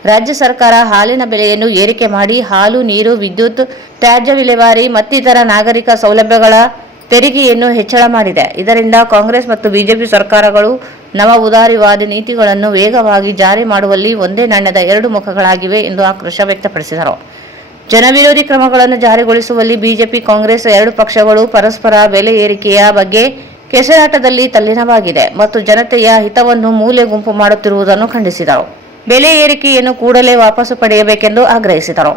ರಾಜ್ಯ ಸರ್ಕಾರ ಹಾಲಿನ ಬೆಲೆಯನ್ನು ಏರಿಕೆ ಮಾಡಿ ಹಾಲು, ನೀರು, ವಿದ್ಯುತ್, ತ್ಯಾಜ್ಯ ವಿಲೇವಾರಿ ಮತ್ತಿತರ ನಾಗರಿಕ ಸೌಲಭ್ಯಗಳ ತೆರಿಗೆಯನ್ನು ಹೆಚ್ಚಳ ಮಾಡಿದೆ. ಇದರಿಂದ ಕಾಂಗ್ರೆಸ್ ಮತ್ತು ಬಿಜೆಪಿ ಸರ್ಕಾರಗಳು ನವ ಉದಾರಿವಾದಿ ನೀತಿಗಳನ್ನು ವೇಗವಾಗಿ ಜಾರಿ ಮಾಡುವಲ್ಲಿ ಒಂದೇ ನಾಣ್ಯದ ಎರಡು ಮುಖಗಳಾಗಿವೆ ಎಂದು ಆಕ್ರೋಶ ವ್ಯಕ್ತಪಡಿಸಿದರು. ಜನವಿರೋಧಿ ಕ್ರಮಗಳನ್ನು ಜಾರಿಗೊಳಿಸುವಲ್ಲಿ ಬಿಜೆಪಿ, ಕಾಂಗ್ರೆಸ್ ಎರಡು ಪಕ್ಷಗಳು ಪರಸ್ಪರ ಬೆಲೆ ಏರಿಕೆಯ ಬಗ್ಗೆ ಕೆಸರಾಟದಲ್ಲಿ ತಲ್ಲೀನವಾಗಿದೆ ಮತ್ತು ಜನತೆಯ ಹಿತವನ್ನು ಮೂಲೆ ಗುಂಪು ಮಾಡುತ್ತಿರುವುದನ್ನು ಖಂಡಿಸಿದರು. ಬೆಲೆ ಏರಿಕೆಯನ್ನು ಕೂಡಲೇ ವಾಪಸು ಪಡೆಯಬೇಕೆಂದು ಆಗ್ರಹಿಸಿದರು.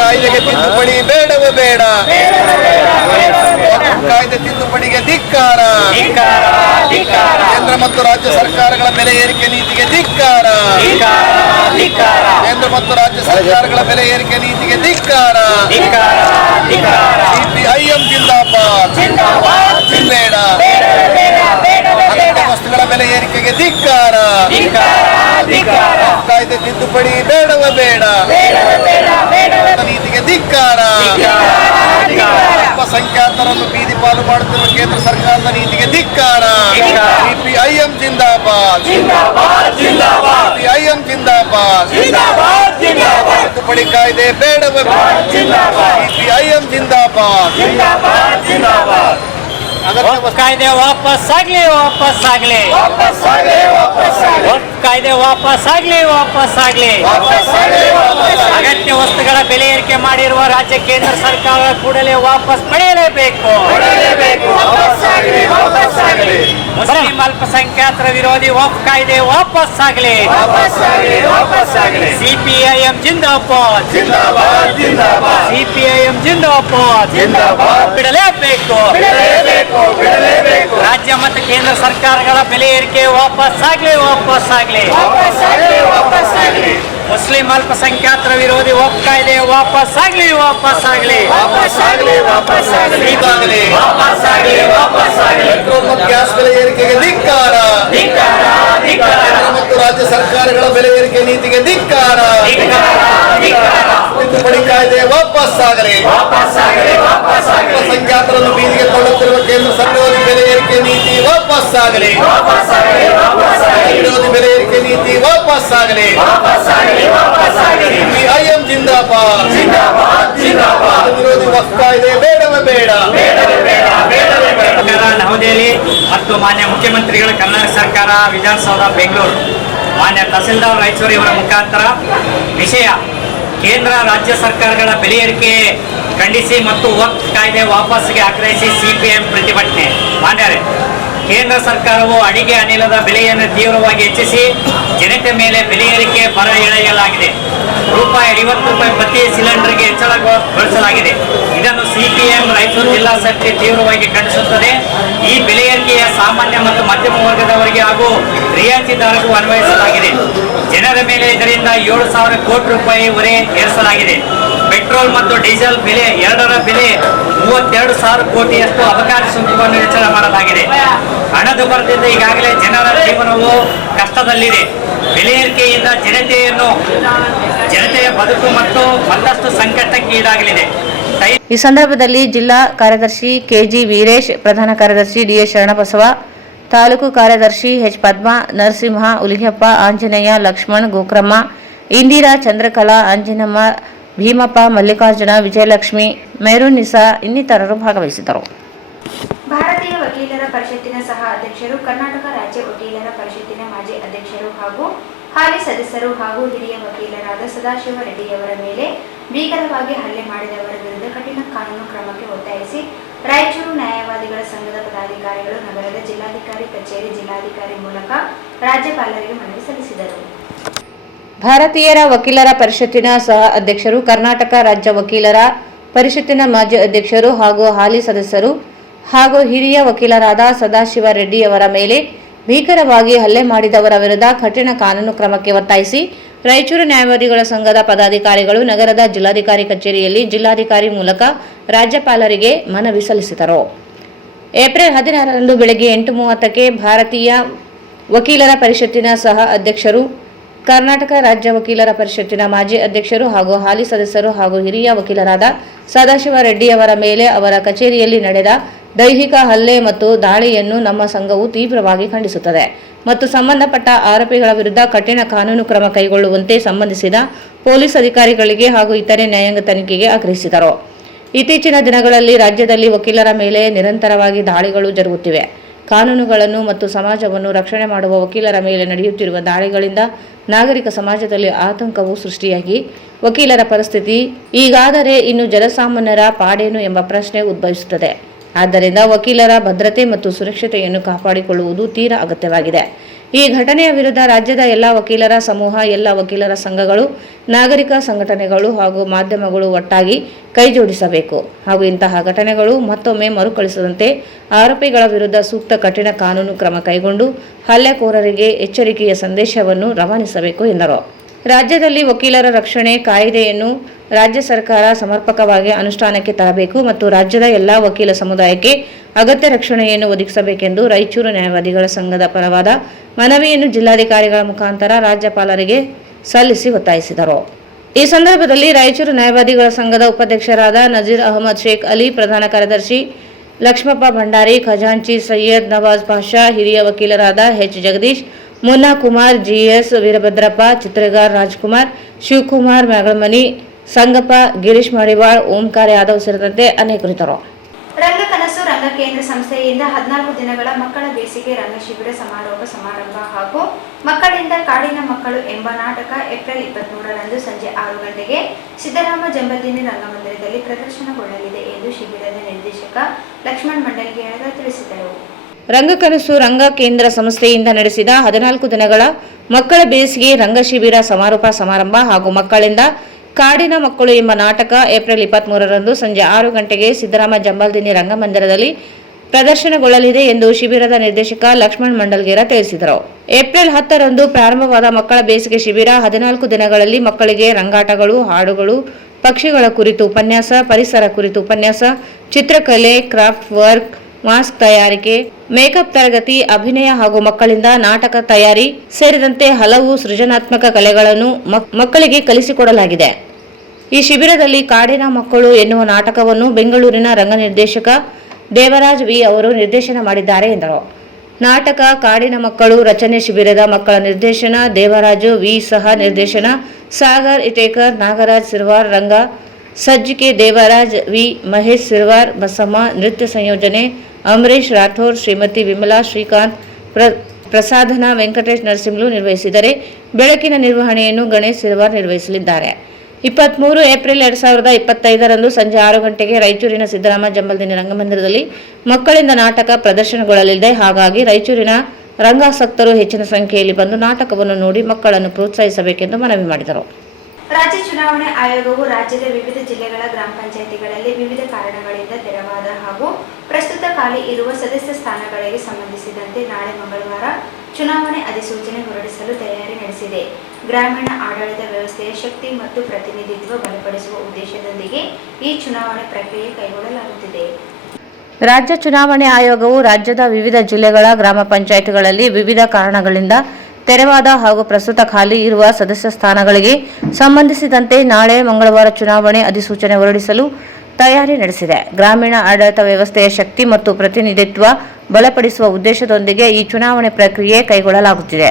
ಕಾಯ್ದೆಗೆ ತಿದ್ದುಪಡಿ ಬೇಡವೇ ಬೇಡ, ಕಾಯ್ದೆ ತಿದ್ದುಪಡಿಗೆ ಧಿಕ್ಕಾರ, ಕೇಂದ್ರ ಮತ್ತು ರಾಜ್ಯ ಸರ್ಕಾರಗಳ ಬೆಲೆ ಏರಿಕೆ ನೀತಿಗೆ ಧಿಕ್ಕಾರ, ಕೇಂದ್ರ ಮತ್ತು ರಾಜ್ಯ ಸರ್ಕಾರಗಳ ಬೆಲೆ ಏರಿಕೆ ನೀತಿಗೆ ಧಿಕ್ಕಾರ. ಸಿಪಿಐಎಂ ಜಿಂದಾಬಾದ್, ಬೇಡ ಅಗತ್ಯ ವಸ್ತುಗಳ ಬೆಲೆ ಏರಿಕೆಗೆ ಧಿಕ್ಕಾರ, ಕಾಯ್ದೆ ತಿದ್ದುಪಡಿ ಬೇಡವೇ ಬೇಡ, ನೀತಿಗೆ ಧಿಕ್ಕಾರ. ಅಲ್ಪಸಂಖ್ಯಾತರನ್ನು ಬೀದಿ ಪಾಲು ಮಾಡುತ್ತಿರುವ ಕೇಂದ್ರ ಸರ್ಕಾರದ ನೀತಿಗೆ ಧಿಕ್ಕಾರ. ಸಿಪಿಐಎಂ ಜಿಂದಾಬಾದ್, ಸಿಪಿಐಎಂ ಜಿಂದಾಬಾದ್, ತಿದ್ದುಪಡಿ ಕಾಯ್ದೆ ಬೇಡವೇ ಬೇಡ, ಸಿಪಿಐಎಂ ಜಿಂದಾಬಾದ್. ಕಾಯ್ದೆ ವಾಪಸ್ ಆಗ್ಲಿ, ವಾಪಸ್ ಆಗ್ಲಿ, ಕಾಯ್ದೆ ವಾಪಸ್ ಆಗ್ಲಿ, ವಾಪಸ್ ಆಗ್ಲಿ. ಅಗತ್ಯ ವಸ್ತುಗಳ ಬೆಲೆ ಏರಿಕೆ ಮಾಡಿರುವ ರಾಜ್ಯ ಕೇಂದ್ರ ಸರ್ಕಾರ ಕೂಡಲೇ ವಾಪಸ್ ಪಡೆಯಲೇಬೇಕು. ಮುಸ್ಲಿಂ ಅಲ್ಪಸಂಖ್ಯಾತರ ವಿರೋಧಿ ವಕ್ಫ್ ಕಾಯ್ದೆ ವಾಪಸ್ ಆಗಲಿ. ಸಿಪಿಐಎಂ ಜಿಂದಾಬಾದ್, ಸಿಪಿಐಎಂ ಜಿಂದಾಬಾದ್, ಬಿಡಲೇಬೇಕು. ರಾಜ್ಯ ಮತ್ತು ಕೇಂದ್ರ ಸರ್ಕಾರಗಳ ಬೆಲೆ ಏರಿಕೆ ವಾಪಸ್ ಆಗಲಿ, ವಾಪಸ್ ಆಗಲಿ. ಮುಸ್ಲಿಂ ಅಲ್ಪಸಂಖ್ಯಾತರ ವಿರೋಧಿ ವಕ್ಫ್ ಕಾಯ್ದೆ ವಾಪಸ್ ಆಗಲಿ, ವಾಪಸ್ ಆಗಲಿ. ಗ್ಯಾಸ್ ಬೆಲೆ ಏರಿಕೆಗೆ ಧಿಕ್ಕಾರ, ಮತ್ತು ರಾಜ್ಯ ಸರ್ಕಾರಗಳ ಬೆಲೆ ಏರಿಕೆ ನೀತಿಗೆ ಧಿಕ್ಕಾರ. ತಿದ್ದುಪಡಿ ಕಾಯ್ದೆ ವಾಪಸ್ ಆಗಲಿ. ಅಲ್ಪಸಂಖ್ಯಾತರನ್ನು ಬೀದಿಗೆ ಕೊಳ್ಳುತ್ತಿರುವ ಕೇಂದ್ರ ಸರ್ಕಾರದ ಬೆಲೆ ಏರಿಕೆ ನೀತಿ ವಾಪಸ್ ಆಗಲಿ. ವಿರೋಧಿ ಬೆಲೆ ಏರಿಕೆ ನೀತಿ ವಾಪಸ್ ಆಗಲಿ. ಸಿಪಿಐಎಂ ಜಿಂದಾಬಾದ್, ವಿರೋಧಿ ವಕ್ಫ್ ಕಾಯ್ದೆ ಬೇಡವೇ ಬೇಡ. ನವದೆಹಲಿ ಮತ್ತು ಮಾನ್ಯ ಮುಖ್ಯಮಂತ್ರಿಗಳ ಕರ್ನಾಟಕ ಸರ್ಕಾರ, ವಿಧಾನಸೌಧ ಬೆಂಗಳೂರು, ಮಾನ್ಯ ತಹಸೀಲ್ದಾರ್ ರಾಯಚೂರು ಇವರ ಮುಖಾಂತರ ವಿಷಯ ಕೇಂದ್ರ ರಾಜ್ಯ ಸರ್ಕಾರಗಳ ಬೆಲೆ ಏರಿಕೆ ಖಂಡಿಸಿ ಮತ್ತು ವಕ್ಫ್ ಕಾಯ್ದೆ ವಾಪಸ್ಸಿಗೆ ಆಗ್ರಹಿಸಿ ಸಿಪಿಎಂ ಪ್ರತಿಭಟನೆ. ಮಾನ್ಯರೇ, ಕೇಂದ್ರ ಸರ್ಕಾರವು ಅಡಿಗೆ ಅನಿಲದ ಬೆಲೆಯನ್ನು ತೀವ್ರವಾಗಿ ಹೆಚ್ಚಿಸಿ ಜನತೆ ಮೇಲೆ ಬೆಲೆ ಏರಿಕೆ ಬರ ಎಳೆಯಲಾಗಿದೆ. ರೂಪಾಯಿ ಪ್ರತಿ ಸಿಲಿಂಡರ್ಗೆ ಹೆಚ್ಚಳಗೊಳಿಸಲಾಗಿದೆ. ಇದನ್ನು ಸಿಪಿಎಂ ರಾಯಚೂರು ಜಿಲ್ಲಾ ಸಮಿತಿ ತೀವ್ರವಾಗಿ ಖಂಡಿಸುತ್ತದೆ. ಈ ಬೆಲೆ ಏರಿಕೆಯ ಸಾಮಾನ್ಯ ಮತ್ತು ಮಧ್ಯಮ ವರ್ಗದವರಿಗೆ ಹಾಗೂ ರಿಯಾಯಿತಿದಾರರಿಗೂ ಅನ್ವಯಿಸಲಾಗಿದೆ. ಜನರ ಮೇಲೆ ಇದರಿಂದ 7,000 ಕೋಟಿ ರೂಪಾಯಿ ಹೊರೆ ಏರಿಸಲಾಗಿದೆ. ಪೆಟ್ರೋಲ್ ಮತ್ತು ಡೀಸೆಲ್ ಬೆಲೆ ಎರಡರ ಬೆಲೆ 32,000 ಕೋಟಿಯಷ್ಟು ಅಬಕಾರಿ ಸುಂಕವನ್ನು ಹೆಚ್ಚಳ ಮಾಡಲಾಗಿದೆ. ಹಣದ ಕೊರತೆಯಿಂದ ಈಗಾಗಲೇ ಜನರ ಜೀವನವು ಕಷ್ಟದಲ್ಲಿದೆ. ಬೆಲೆ ಏರಿಕೆಯಿಂದ ಜನತೆಯ ಬದುಕು ಮತ್ತು ಮತ್ತಷ್ಟು ಸಂಕಷ್ಟಕ್ಕೆ ಈಡಾಗಲಿದೆ. ಈ ಸಂದರ್ಭದಲ್ಲಿ ಜಿಲ್ಲಾ ಕಾರ್ಯದರ್ಶಿ ಕೆಜಿ ವೀರೇಶ್, ಪ್ರಧಾನ ಕಾರ್ಯದರ್ಶಿ ಡಿಎಸ್ ಶರಣಬಸವ, ತಾಲೂಕು ಕಾರ್ಯದರ್ಶಿ ಎಚ್ ಪದ್ಮ, ನರಸಿಂಹ, ಉಲಿಯಪ್ಪ, ಆಂಜನೇಯ, ಲಕ್ಷ್ಮಣ್, ಗೋಕ್ರಮ್ಮ, ಇಂದಿರಾ, ಚಂದ್ರಕಲಾ, ಅಂಜನಮ್ಮ, ಭೀಮಪ್ಪ, ಮಲ್ಲಿಕಾರ್ಜುನ, ವಿಜಯಲಕ್ಷ್ಮಿ, ಮೆಹರೂನ್ನಿಸಾ ಇನ್ನಿತರರು ಭಾಗವಹಿಸಿದ್ದರು. ಭಾರತೀಯ ವಕೀಲರ ಪರಿಷತ್ತಿನ ಸಹ ಅಧ್ಯಕ್ಷರು, ಕರ್ನಾಟಕ ರಾಜ್ಯ ವಕೀಲರ ಪರಿಷತ್ತಿನ ಮಾಜಿ ಅಧ್ಯಕ್ಷರು ಹಾಗೂ ಹಾಲಿ ಸದಸ್ಯರು ಹಾಗೂ ಹಿರಿಯ ವಕೀಲರಾದ ಸದಾಶಿವ ರೆಡ್ಡಿಯವರ ಮೇಲೆ ಭೀಕರವಾಗಿ ಹಲ್ಲೆ ಮಾಡಿದವರ ವಿರುದ್ಧ ಕಠಿಣ ಕಾನೂನು ಕ್ರಮಕ್ಕೆ ಒತ್ತಾಯಿಸಿ ರಾಯಚೂರು ನ್ಯಾಯವಾದಿಗಳ ಸಂಘದ ಪದಾಧಿಕಾರಿಗಳು ನಗರದ ಜಿಲ್ಲಾಧಿಕಾರಿ ಕಚೇರಿ ಜಿಲ್ಲಾಧಿಕಾರಿ ಮೂಲಕ ರಾಜ್ಯಪಾಲರಿಗೆ ಮನವಿ ಸಲ್ಲಿಸಿದರು. ಭಾರತೀಯರ ವಕೀಲರ ಪರಿಷತ್ತಿನ ಸಹ ಅಧ್ಯಕ್ಷರು, ಕರ್ನಾಟಕ ರಾಜ್ಯ ವಕೀಲರ ಪರಿಷತ್ತಿನ ಮಾಜಿ ಅಧ್ಯಕ್ಷರು ಹಾಗೂ ಹಾಲಿ ಸದಸ್ಯರು ಹಾಗೂ ಹಿರಿಯ ವಕೀಲರಾದ ಸದಾಶಿವ ರೆಡ್ಡಿಯವರ ಮೇಲೆ ಭೀಕರವಾಗಿ ಹಲ್ಲೆ ಮಾಡಿದವರ ವಿರುದ್ಧ ಕಠಿಣ ಕಾನೂನು ಕ್ರಮಕ್ಕೆ ಒತ್ತಾಯಿಸಿ ರಾಯಚೂರು ನ್ಯಾಯವಾದಿಗಳ ಸಂಘದ ಪದಾಧಿಕಾರಿಗಳು ನಗರದ ಜಿಲ್ಲಾಧಿಕಾರಿ ಕಚೇರಿಯಲ್ಲಿ ಜಿಲ್ಲಾಧಿಕಾರಿ ಮೂಲಕ ರಾಜ್ಯಪಾಲರಿಗೆ ಮನವಿ ಸಲ್ಲಿಸಿದರು. ಏಪ್ರಿಲ್ 16ರಂದು ಬೆಳಗ್ಗೆ 8:30ಕ್ಕೆ ಭಾರತೀಯ ವಕೀಲರ ಪರಿಷತ್ತಿನ ಸಹ ಅಧ್ಯಕ್ಷರು, ಕರ್ನಾಟಕ ರಾಜ್ಯ ವಕೀಲರ ಪರಿಷತ್ತಿನ ಮಾಜಿ ಅಧ್ಯಕ್ಷರು ಹಾಗೂ ಹಾಲಿ ಸದಸ್ಯರು ಹಾಗೂ ಹಿರಿಯ ವಕೀಲರಾದ ಸದಾಶಿವ ರೆಡ್ಡಿಯವರ ಮೇಲೆ ಅವರ ಕಚೇರಿಯಲ್ಲಿ ನಡೆದ ದೈಹಿಕ ಹಲ್ಲೆ ಮತ್ತು ದಾಳಿಯನ್ನು ನಮ್ಮ ಸಂಘವು ತೀವ್ರವಾಗಿ ಖಂಡಿಸುತ್ತದೆ ಮತ್ತು ಸಂಬಂಧಪಟ್ಟ ಆರೋಪಿಗಳ ವಿರುದ್ಧ ಕಠಿಣ ಕಾನೂನು ಕ್ರಮ ಕೈಗೊಳ್ಳುವಂತೆ ಸಂಬಂಧಿಸಿದ ಪೊಲೀಸ್ ಅಧಿಕಾರಿಗಳಿಗೆ ಹಾಗೂ ಇತರೆ ನ್ಯಾಯಾಂಗ ತನಿಖೆಗೆ ಆಗ್ರಹಿಸಿದರು. ಇತ್ತೀಚಿನ ದಿನಗಳಲ್ಲಿ ರಾಜ್ಯದಲ್ಲಿ ವಕೀಲರ ಮೇಲೆ ನಿರಂತರವಾಗಿ ದಾಳಿಗಳು ಜರುಗುತ್ತಿವೆ. ಕಾನೂನುಗಳನ್ನು ಮತ್ತು ಸಮಾಜವನ್ನು ರಕ್ಷಣೆ ಮಾಡುವ ವಕೀಲರ ಮೇಲೆ ನಡೆಯುತ್ತಿರುವ ದಾಳಿಗಳಿಂದ ನಾಗರಿಕ ಸಮಾಜದಲ್ಲಿ ಆತಂಕವು ಸೃಷ್ಟಿಯಾಗಿ ವಕೀಲರ ಪರಿಸ್ಥಿತಿ ಈಗಾದರೆ ಇನ್ನು ಜನಸಾಮಾನ್ಯರ ಪಾಡೇನು ಎಂಬ ಪ್ರಶ್ನೆ ಉದ್ಭವಿಸುತ್ತದೆ. ಆದ್ದರಿಂದ ವಕೀಲರ ಭದ್ರತೆ ಮತ್ತು ಸುರಕ್ಷತೆಯನ್ನು ಕಾಪಾಡಿಕೊಳ್ಳುವುದು ತೀರಾ ಅಗತ್ಯವಾಗಿದೆ. ಈ ಘಟನೆಯ ವಿರುದ್ಧ ರಾಜ್ಯದ ಎಲ್ಲ ವಕೀಲರ ಸಮೂಹ, ಎಲ್ಲ ವಕೀಲರ ಸಂಘಗಳು, ನಾಗರಿಕ ಸಂಘಟನೆಗಳು ಹಾಗೂ ಮಾಧ್ಯಮಗಳು ಒಟ್ಟಾಗಿ ಕೈಜೋಡಿಸಬೇಕು ಹಾಗೂ ಇಂತಹ ಘಟನೆಗಳು ಮತ್ತೊಮ್ಮೆ ಮರುಕಳಿಸದಂತೆ ಆರೋಪಿಗಳ ವಿರುದ್ಧ ಸೂಕ್ತ ಕಠಿಣ ಕಾನೂನು ಕ್ರಮ ಕೈಗೊಂಡು ಹಲ್ಲೆಕೋರರಿಗೆ ಎಚ್ಚರಿಕೆಯ ಸಂದೇಶವನ್ನು ರವಾನಿಸಬೇಕು ಎಂದರು. ರಾಜ್ಯದಲ್ಲಿ ವಕೀಲರ ರಕ್ಷಣೆ ಕಾಯ್ದೆಯನ್ನು ರಾಜ್ಯ ಸರ್ಕಾರ ಸಮರ್ಪಕವಾಗಿ ಅನುಷ್ಠಾನಕ್ಕೆ ತರಬೇಕು ಮತ್ತು ರಾಜ್ಯದ ಎಲ್ಲ ವಕೀಲ ಸಮುದಾಯಕ್ಕೆ ಅಗತ್ಯ ರಕ್ಷಣೆಯನ್ನು ಒದಗಿಸಬೇಕೆಂದು ರಾಯಚೂರು ನ್ಯಾಯವಾದಿಗಳ ಸಂಘದ ಪರವಾದ ಮನವಿಯನ್ನು ಜಿಲ್ಲಾಧಿಕಾರಿಗಳ ಮುಖಾಂತರ ರಾಜ್ಯಪಾಲರಿಗೆ ಸಲ್ಲಿಸಿ ಒತ್ತಾಯಿಸಿದರು. ಈ ಸಂದರ್ಭದಲ್ಲಿ ರಾಯಚೂರು ನ್ಯಾಯವಾದಿಗಳ ಸಂಘದ ಉಪಾಧ್ಯಕ್ಷರಾದ ನಜೀರ್ ಅಹಮದ್ ಶೇಖ್ ಅಲಿ, ಪ್ರಧಾನ ಕಾರ್ಯದರ್ಶಿ ಲಕ್ಷ್ಮಪ್ಪ ಭಂಡಾರಿ, ಖಜಾಂಚಿ ಸೈಯದ್ ನವಾಜ್ ಪಾಷಾ, ಹಿರಿಯ ವಕೀಲರಾದ ಎಚ್ ಜಗದೀಶ್, ಮುನ್ನಾ ಕುಮಾರ್, ಜಿಎಸ್ ವೀರಭದ್ರಪ್ಪ, ಚಿತ್ರಗಾರ್ ರಾಜ್ಕುಮಾರ್, ಶಿವಕುಮಾರ್ ಮ್ಯಾಗಳಮನಿ, ಸಂಗಪ್ಪ, ಗಿರೀಶ್ ಮಡಿವಾಳ್, ಓಂಕಾರ ಯಾದವ್ ಸೇರಿದಂತೆ ಅನೇಕರಿದ್ದರು. ರಂಗ ಕನಸು ರಂಗ ಕೇಂದ್ರ ಸಂಸ್ಥೆಯಿಂದ 14 ದಿನಗಳ ಮಕ್ಕಳ ಬೇಸಿಗೆ ರಂಗ ಶಿಬಿರ ಸಮಾರಂಭ ಹಾಗೂ ಮಕ್ಕಳಿಂದ ಕಾಡಿನ ಮಕ್ಕಳು ಎಂಬ ನಾಟಕ ಏಪ್ರಿಲ್ 23ರಂದು ಸಂಜೆ 6 ಗಂಟೆಗೆ ಸಿದ್ದರಾಮ ಜಂಬಲ್ದಿನ್ನಿ ರಂಗಮಂದಿರದಲ್ಲಿ ಪ್ರದರ್ಶನಗೊಳ್ಳಲಿದೆ ಎಂದು ಶಿಬಿರದ ನಿರ್ದೇಶಕ ಲಕ್ಷ್ಮಣ್ ಮಂಡಲ್ಗಿಯರ ತಿಳಿಸಿದರು. ರಂಗಕನಸು ರಂಗ ಕೇಂದ್ರ ಸಂಸ್ಥೆಯಿಂದ ನಡೆಸಿದ 14 ದಿನಗಳ ಮಕ್ಕಳ ಬೇಸಿಗೆ ರಂಗ ಶಿಬಿರ ಸಮಾರೋಪ ಸಮಾರಂಭ ಹಾಗೂ ಮಕ್ಕಳಿಂದ ಕಾಡಿನ ಮಕ್ಕಳು ಎಂಬ ನಾಟಕ ಏಪ್ರಿಲ್ 23ರಂದು ಸಂಜೆ 6 ಗಂಟೆಗೆ ಸಿದ್ದರಾಮ ಜಂಬಲ್ದಿನ್ನಿ ರಂಗಮಂದಿರದಲ್ಲಿ ಪ್ರದರ್ಶನಗೊಳ್ಳಲಿದೆ ಎಂದು ಶಿಬಿರದ ನಿರ್ದೇಶಕ ಲಕ್ಷ್ಮಣ್ ಮಂಡಲ್ಗೇರ ತಿಳಿಸಿದರು. ಏಪ್ರಿಲ್ 10ರಂದು ಪ್ರಾರಂಭವಾದ ಮಕ್ಕಳ ಬೇಸಿಗೆ ಶಿಬಿರ 14 ದಿನಗಳಲ್ಲಿ ಮಕ್ಕಳಿಗೆ ರಂಗಾಟಗಳು, ಹಾಡುಗಳು, ಪಕ್ಷಿಗಳ ಕುರಿತು ಉಪನ್ಯಾಸ, ಪರಿಸರ ಕುರಿತು ಉಪನ್ಯಾಸ, ಚಿತ್ರಕಲೆ, ಕ್ರಾಫ್ಟ್ ವರ್ಕ್, ಮಾಸ್ಕ್ ತಯಾರಿಕೆ, ಮೇಕಪ್ ತರಗತಿ, ಅಭಿನಯ ಹಾಗೂ ಮಕ್ಕಳಿಂದ ನಾಟಕ ತಯಾರಿ ಸೇರಿದಂತೆ ಹಲವು ಸೃಜನಾತ್ಮಕ ಕಲೆಗಳನ್ನು ಮಕ್ಕಳಿಗೆ ಕಲಿಸಿಕೊಡಲಾಗಿದೆ. ಈ ಶಿಬಿರದಲ್ಲಿ ಕಾಡಿನ ಮಕ್ಕಳು ಎನ್ನುವ ನಾಟಕವನ್ನು ಬೆಂಗಳೂರಿನ ರಂಗ ನಿರ್ದೇಶಕ ದೇವರಾಜ್ ವಿ ಅವರು ನಿರ್ದೇಶನ ಮಾಡಿದ್ದಾರೆ ಎಂದರು. ನಾಟಕ ಕಾಡಿನ ಮಕ್ಕಳು ರಚನೆ ಶಿಬಿರದ ಮಕ್ಕಳ ನಿರ್ದೇಶನ ದೇವರಾಜು ವಿ, ಸಹ ನಿರ್ದೇಶನ ಸಾಗರ್ ಇಟೇಕರ್, ನಾಗರಾಜ್ ಸಿರ್ವಾರ್, ರಂಗ ಸಜ್ಜಿಕೆ ದೇವರಾಜ್ ವಿ, ಮಹೇಶ್ ಸಿರ್ವಾರ್, ಬಸಮ್ಮ, ನೃತ್ಯ ಸಂಯೋಜನೆ ಅಮರೇಶ್ ರಾಠೋರ್, ಶ್ರೀಮತಿ ವಿಮಲಾ ಶ್ರೀಕಾಂತ್, ಪ್ರಸಾಧನ ವೆಂಕಟೇಶ್ ನರಸಿಂಹಲು ನಿರ್ವಹಿಸಿದರೆ ಬೆಳಕಿನ ನಿರ್ವಹಣೆಯನ್ನು ಗಣೇಶ್ ಸಿರ್ವಾರ್ ನಿರ್ವಹಿಸಲಿದ್ದಾರೆ. 23 ಏಪ್ರಿಲ್ 2025ರಂದು ಸಂಜೆ 6 ಗಂಟೆಗೆ ರಾಯಚೂರಿನ ಸಿದ್ದರಾಮ ಜಂಬಲ್ದಿನ್ನಿ ರಂಗಮಂದಿರದಲ್ಲಿ ಮಕ್ಕಳಿಂದ ನಾಟಕ ಪ್ರದರ್ಶನಗೊಳ್ಳಲಿದೆ. ಹಾಗಾಗಿ ರಾಯಚೂರಿನ ರಂಗಾಸಕ್ತರು ಹೆಚ್ಚಿನ ಸಂಖ್ಯೆಯಲ್ಲಿ ಬಂದು ನಾಟಕವನ್ನು ನೋಡಿ ಮಕ್ಕಳನ್ನು ಪ್ರೋತ್ಸಾಹಿಸಬೇಕೆಂದು ಮನವಿ ಮಾಡಿದರು. ರಾಜ್ಯ ಚುನಾವಣೆ ಆಯೋಗವು ರಾಜ್ಯದ ವಿವಿಧ ಜಿಲ್ಲೆಗಳ ಗ್ರಾಮ ಪಂಚಾಯಿತಿಗಳಲ್ಲಿ ವಿವಿಧ ಕಾರಣಗಳಿಂದ ತೆರವಾದ ಹಾಗೂ ಪ್ರಸ್ತುತ ಖಾಲಿ ಇರುವ ಸದಸ್ಯ ಸ್ಥಾನಗಳಿಗೆ ಸಂಬಂಧಿಸಿದಂತೆ ನಾಳೆ ಮಂಗಳವಾರ ಚುನಾವಣೆ ಅಧಿಸೂಚನೆ ಹೊರಡಿಸಲು ತಯಾರಿ ನಡೆಸಿದೆ. ಗ್ರಾಮೀಣ ಆಡಳಿತ ವ್ಯವಸ್ಥೆಯ ಶಕ್ತಿ ಮತ್ತು ಪ್ರತಿನಿಧಿತ್ವ ಬಲಪಡಿಸುವ ಉದ್ದೇಶದೊಂದಿಗೆ ಈ ಚುನಾವಣೆ ಪ್ರಕ್ರಿಯೆ ಕೈಗೊಳ್ಳಲಾಗುತ್ತಿದೆ. ರಾಜ್ಯ ಚುನಾವಣೆ ಆಯೋಗವು ರಾಜ್ಯದ ವಿವಿಧ ಜಿಲ್ಲೆಗಳ ಗ್ರಾಮ ಪಂಚಾಯಿತಿಗಳಲ್ಲಿ ವಿವಿಧ ಕಾರಣಗಳಿಂದ ತೆರವಾದ ಹಾಗೂ ಪ್ರಸ್ತುತ ಖಾಲಿ ಇರುವ ಸದಸ್ಯ ಸ್ಥಾನಗಳಿಗೆ ಸಂಬಂಧಿಸಿದಂತೆ ನಾಳೆ ಮಂಗಳವಾರ ಚುನಾವಣೆ ಅಧಿಸೂಚನೆ ಹೊರಡಿಸಲು ತಯಾರಿ ನಡೆಸಿದೆ. ಗ್ರಾಮೀಣ ಆಡಳಿತ ವ್ಯವಸ್ಥೆಯ ಶಕ್ತಿ ಮತ್ತು ಪ್ರತಿನಿಧಿತ್ವ ಬಲಪಡಿಸುವ ಉದ್ದೇಶದೊಂದಿಗೆ ಈ ಚುನಾವಣೆ ಪ್ರಕ್ರಿಯೆ ಕೈಗೊಳ್ಳಲಾಗುತ್ತಿದೆ.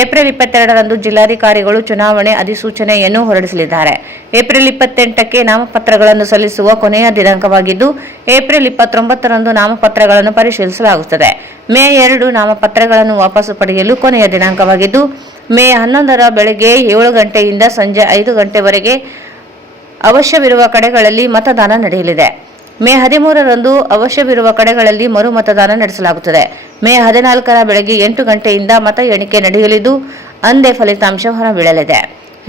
ಏಪ್ರಿಲ್ 22ರಂದು ಜಿಲ್ಲಾಧಿಕಾರಿಗಳು ಚುನಾವಣೆ ಅಧಿಸೂಚನೆಯನ್ನು ಹೊರಡಿಸಲಿದ್ದಾರೆ. ಏಪ್ರಿಲ್ 28ಕ್ಕೆ ನಾಮಪತ್ರಗಳನ್ನು ಸಲ್ಲಿಸುವ ಕೊನೆಯ ದಿನಾಂಕವಾಗಿದ್ದು, ಏಪ್ರಿಲ್ 29ರಂದು ನಾಮಪತ್ರಗಳನ್ನು ಪರಿಶೀಲಿಸಲಾಗುತ್ತದೆ. ಮೇ 2 ನಾಮಪತ್ರಗಳನ್ನು ವಾಪಸು ಪಡೆಯಲು ಕೊನೆಯ ದಿನಾಂಕವಾಗಿದ್ದು, ಮೇ 11ರ ಬೆಳಗ್ಗೆ 7 ಗಂಟೆಯಿಂದ ಸಂಜೆ 5 ಗಂಟೆವರೆಗೆ ಅವಶ್ಯವಿರುವ ಕಡೆಗಳಲ್ಲಿ ಮತದಾನ ನಡೆಯಲಿದೆ. ಮೇ 13ರಂದು ಅವಶ್ಯವಿರುವ ಕಡೆಗಳಲ್ಲಿ ಮರು ಮತದಾನ ನಡೆಸಲಾಗುತ್ತದೆ. ಮೇ 14ರ ಬೆಳಗ್ಗೆ 8 ಗಂಟೆಯಿಂದ ಮತ ಎಣಿಕೆ ನಡೆಯಲಿದ್ದು, ಅಂದೇ ಫಲಿತಾಂಶ ಹೊರಬೀಳಲಿದೆ.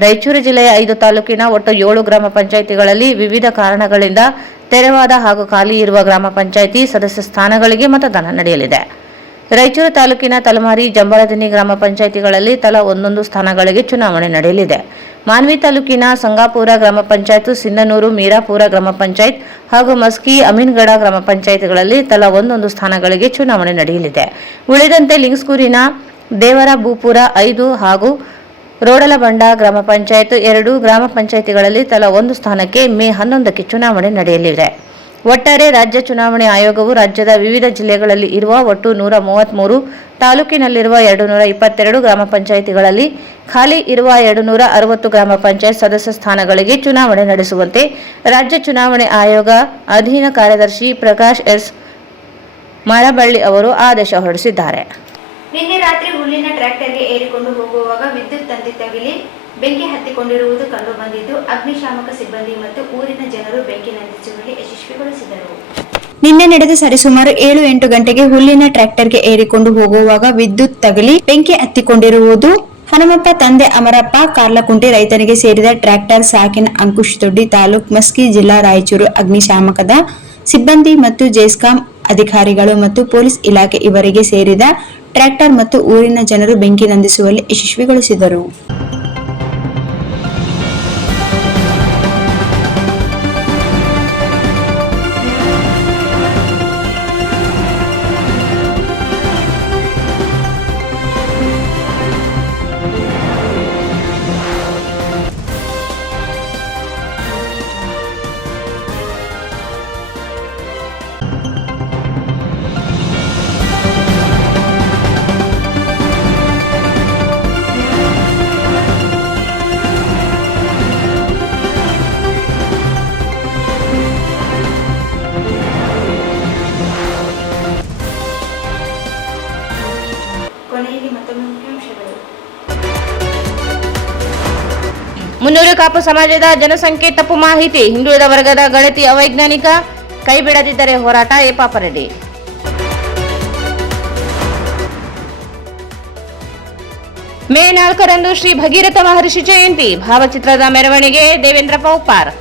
ರಾಯಚೂರು ಜಿಲ್ಲೆಯ 5 ತಾಲೂಕಿನ ಒಟ್ಟು 7 ಗ್ರಾಮ ಪಂಚಾಯಿತಿಗಳಲ್ಲಿ ವಿವಿಧ ಕಾರಣಗಳಿಂದ ತೆರವಾದ ಹಾಗೂ ಖಾಲಿ ಇರುವ ಗ್ರಾಮ ಪಂಚಾಯಿತಿ ಸದಸ್ಯ ಸ್ಥಾನಗಳಿಗೆ ಮತದಾನ ನಡೆಯಲಿದೆ. ರಾಯಚೂರು ತಾಲೂಕಿನ ತಲಮಾರಿ, ಜಂಬಾರದಿನ್ನಿ ಗ್ರಾಮ ಪಂಚಾಯಿತಿಗಳಲ್ಲಿ ತಲಾ 1 ಸ್ಥಾನಗಳಿಗೆ ಚುನಾವಣೆ ನಡೆಯಲಿದೆ. ಮಾನ್ವಿ ತಾಲೂಕಿನ ಸಂಗಾಪುರ ಗ್ರಾಮ ಪಂಚಾಯತ್, ಸಿಂಧನೂರು, ಮೀರಾಪುರ ಗ್ರಾಮ ಪಂಚಾಯತ್ ಹಾಗೂ ಮಸ್ಕಿ, ಅಮೀನ್ಗಡ ಗ್ರಾಮ ಪಂಚಾಯಿತಿಗಳಲ್ಲಿ ತಲಾ 1 ಸ್ಥಾನಗಳಿಗೆ ಚುನಾವಣೆ ನಡೆಯಲಿದೆ. ಉಳಿದಂತೆ ಲಿಂಗಸ್ಕೂರಿನ ದೇವರ ಭೂಪುರ 5 ಹಾಗೂ ರೋಡಲಬಂಡ ಗ್ರಾಮ ಪಂಚಾಯತ್ 2 ಗ್ರಾಮ ಪಂಚಾಯಿತಿಗಳಲ್ಲಿ ತಲಾ 1 ಸ್ಥಾನಕ್ಕೆ ಮೇ 11ಕ್ಕೆ ಚುನಾವಣೆ ನಡೆಯಲಿದೆ. ಒಟ್ಟಾರೆ ರಾಜ್ಯ ಚುನಾವಣೆ ಆಯೋಗವು ರಾಜ್ಯದ ವಿವಿಧ ಜಿಲ್ಲೆಗಳಲ್ಲಿ ಇರುವ ಒಟ್ಟು 133 ತಾಲೂಕಿನಲ್ಲಿರುವ 222 ಗ್ರಾಮ ಪಂಚಾಯಿತಿಗಳಲ್ಲಿ ಖಾಲಿ ಇರುವ 260 ಗ್ರಾಮ ಪಂಚಾಯತ್ ಸದಸ್ಯ ಸ್ಥಾನಗಳಿಗೆ ಚುನಾವಣೆ ನಡೆಸುವಂತೆ ರಾಜ್ಯ ಚುನಾವಣೆ ಆಯೋಗ ಅಧೀನ ಕಾರ್ಯದರ್ಶಿ ಪ್ರಕಾಶ್ ಎಸ್ ಮಳಬಳ್ಳಿ ಅವರು ಆದೇಶ ಹೊರಡಿಸಿದ್ದಾರೆ. ನಿನ್ನೆ ರಾತ್ರಿ ಹುಲ್ಲಿನ ಟ್ರ್ಯಾಕ್ಟರ್ಗೆ ಏರಿಕೊಂಡು ಹೋಗುವಾಗ ವಿದ್ಯುತ್ ತಂತಿ ತಗುಲಿ ಬೆಂಕಿ ಹತ್ತಿಕೊಂಡಿರುವುದು ಕಂಡುಬಂದಿದ್ದು, ಅಗ್ನಿಶಾಮಕ ಸಿಬ್ಬಂದಿ ಮತ್ತು ಊರಿನ ಜನರು ಬೆಂಕಿ ನಂದಿಸುವಲ್ಲಿ ಯಶಸ್ವಿಗೊಳಿಸಿದರು. ನಿನ್ನೆ ನಡೆದ ಸರಿಸುಮಾರು 7-8 ಗಂಟೆಗೆ ಹುಲ್ಲಿನ ಟ್ರ್ಯಾಕ್ಟರ್ಗೆ ಏರಿಕೊಂಡು ಹೋಗುವಾಗ ವಿದ್ಯುತ್ ತಗುಲಿ ಬೆಂಕಿ ಹತ್ತಿಕೊಂಡಿರುವುದು ಹನುಮಪ್ಪ ತಂದೆ ಅಮರಪ್ಪ ಕಾರ್ಲಕುಂಟೆ ರೈತನಿಗೆ ಸೇರಿದ ಟ್ರ್ಯಾಕ್ಟರ್ ಸಾಕಿನ ಅಂಕುಶ್ ದೊಡ್ಡಿ ತಾಲೂಕ್ ಮಸ್ಕಿ ಜಿಲ್ಲಾ ರಾಯಚೂರು ಅಗ್ನಿಶಾಮಕದ ಸಿಬ್ಬಂದಿ ಮತ್ತು ಜೆಸ್ಕಾಂ ಅಧಿಕಾರಿಗಳು ಮತ್ತು ಪೊಲೀಸ್ ಇಲಾಖೆ ಇವರಿಗೆ ಸೇರಿದ ಟ್ರ್ಯಾಕ್ಟರ್ ಮತ್ತು ಊರಿನ ಜನರು ಬೆಂಕಿ ನಂದಿಸುವಲ್ಲಿ ಯಶಸ್ವಿಗೊಳಿಸಿದರು. ಮುನ್ನೂರು ಕಾಪು ಸಮಾಜದ ಜನಸಂಖ್ಯೆ ತಪ್ಪು ಮಾಹಿತಿ, ಹಿಂದುಳಿದ ವರ್ಗದ ಗಣತಿ ಅವೈಜ್ಞಾನಿಕ, ಕೈ ಬಿಡದಿದ್ದರೆ ಹೋರಾಟ ಏಪಾಪರೆಡ್ಡಿ. ಮೇ 4ರಂದು ಶ್ರೀ ಭಗೀರಥ ಮಹರ್ಷಿ ಜಯಂತಿ, ಭಾವಚಿತ್ರದ ಮೆರವಣಿಗೆ ದೇವೇಂದ್ರಪ್ಪ ಉಪ್ಪಾರ್.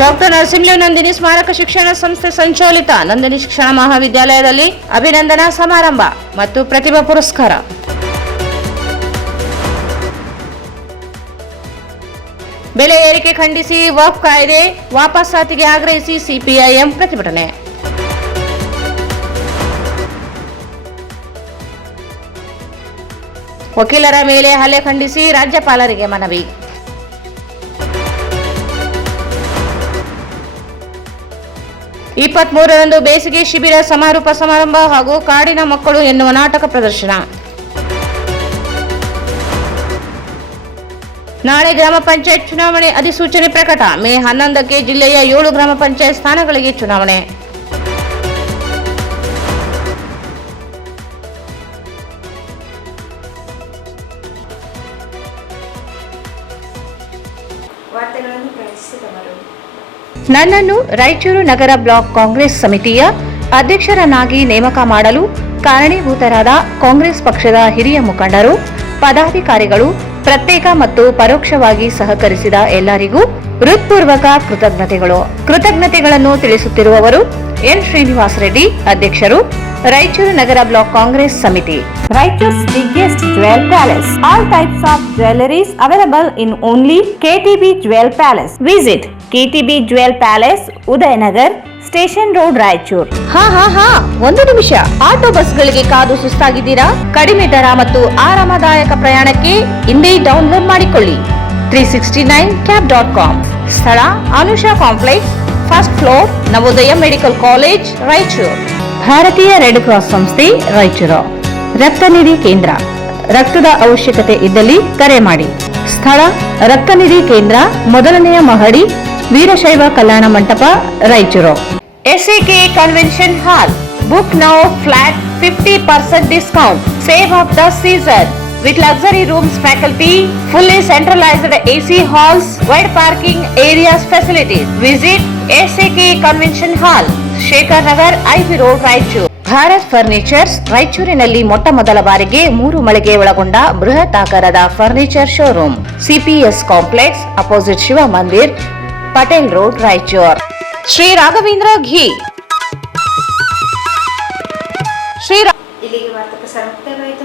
ಡಾಕ್ಟರ್ ನರಸಿಂಹರಾವ್ ನಂದಿನಿ ಸ್ಮಾರಕ ಶಿಕ್ಷಣ ಸಂಸ್ಥೆ ಸಂಚಾಲಿತ ನಂದಿನಿ ಶಿಕ್ಷಣ ಮಹಾವಿದ್ಯಾಲಯದಲ್ಲಿ ಅಭಿನಂದನಾ ಸಮಾರಂಭ ಮತ್ತು ಪ್ರತಿಭಾ ಪುರಸ್ಕಾರ. ಬೆಲೆ ಏರಿಕೆ ಖಂಡಿಸಿ ವಕ್ಫ್ ಕಾಯ್ದೆ ವಾಪಸಾತಿಗೆ ಆಗ್ರಹಿಸಿ ಸಿಪಿಐಎಂ ಪ್ರತಿಭಟನೆ. ವಕೀಲರ ಮೇಲೆ ಹಲ್ಲೆ ಖಂಡಿಸಿ ರಾಜ್ಯಪಾಲರಿಗೆ ಮನವಿ. ಈ 23ರಂದು ಬೇಸಿಗೆ ಶಿಬಿರ ಸಮಾರೋಪ ಸಮಾರಂಭ ಹಾಗೂ ಕಾಡಿನ ಮಕ್ಕಳು ಎನ್ನುವ ನಾಟಕ ಪ್ರದರ್ಶನ. ನಾಳೆ ಗ್ರಾಮ ಪಂಚಾಯತ್ ಚುನಾವಣೆ ಅಧಿಸೂಚನೆ ಪ್ರಕಟ. ಮೇ 11ಕ್ಕೆ ಜಿಲ್ಲೆಯ 7 ಗ್ರಾಮ ಪಂಚಾಯತ್ ಸ್ಥಾನಗಳಿಗೆ ಚುನಾವಣೆ. ನನ್ನನ್ನು ರಾಯಚೂರು ನಗರ ಬ್ಲಾಕ್ ಕಾಂಗ್ರೆಸ್ ಸಮಿತಿಯ ಅಧ್ಯಕ್ಷರನ್ನಾಗಿ ನೇಮಕ ಮಾಡಲು ಕಾರಣೀಭೂತರಾದ ಕಾಂಗ್ರೆಸ್ ಪಕ್ಷದ ಹಿರಿಯ ಮುಖಂಡರು, ಪದಾಧಿಕಾರಿಗಳು, ಪ್ರತ್ಯೇಕ ಮತ್ತು ಪರೋಕ್ಷವಾಗಿ ಸಹಕರಿಸಿದ ಎಲ್ಲರಿಗೂ ಹೃತ್ಪೂರ್ವಕ ಕೃತಜ್ಞತೆಗಳನ್ನು ತಿಳಿಸುತ್ತಿರುವವರು ಎನ್ ಶ್ರೀನಿವಾಸ ರೆಡ್ಡಿ, ಅಧ್ಯಕ್ಷರು, ರಾಯಚೂರು ನಗರ ಬ್ಲಾಕ್ ಕಾಂಗ್ರೆಸ್ ಸಮಿತಿ. Raichur's biggest jewel palace. All types of jewelleries available in only KTB jewel palace. Visit KTB jewel palace, Udayanagar, station road, Raichur. ಒಂದು ನಿಮಿಷ. ಆಟೋ ಬಸ್ಗಳಿಗೆ ಕಾದು ಸುಸ್ತಾಗಿದ್ದೀರಾ? ಕಡಿಮೆ ದರ ಮತ್ತು ಆರಾಮದಾಯಕ ಪ್ರಯಾಣಕ್ಕೆ ಇಂದೇ ಡೌನ್ಲೋಡ್ ಮಾಡಿಕೊಳ್ಳಿ 369cab.com. ಸ್ಥಳ Anusha complex, first floor, Navodaya medical college, Raichur. ಭಾರತೀಯ ರೆಡ್ ಕ್ರಾಸ್ ಸಂಸ್ಥೆ, ರಾಯಚೂರು. ರಕ್ತನಿಧಿ ಕೇಂದ್ರ. ರಕ್ತದ ಅವಶ್ಯಕತೆ ಇದ್ದಲ್ಲಿ ಕರೆ ಮಾಡಿ. ಸ್ಥಳ ರಕ್ತನಿಧಿ ಕೇಂದ್ರ, ಮೊದಲನೆಯ ಮಹಡಿ, Veerashaiva Kalyana Mantapa, Raichur. SAK convention hall. Book now flat 50% discount. Save of the season with luxury rooms, faculty, fully centralized AC halls, wide parking areas facilities. Visit SAK Convention Hall, Shekhar Nagar, IB Road, Raichur. Bharat furnitures. ರಾಯಚೂರಿನಲ್ಲಿ ಮೊಟ್ಟ ಮೊದಲ ಬಾರಿಗೆ 3 ಮಳಿಗೆ ಒಳಗೊಂಡ ಬೃಹತ್ ಆಕಾರದ furniture showroom. CPS complex, opposite Shiva Mandir, Patel road, Raichur. Shri Raghavendra ghee. ಇಲ್ಲಿಗೆ ವಾರ್ತಾ ಪ್ರಸಾರ ಮುಕ್ತಾಯವಾಯಿತು.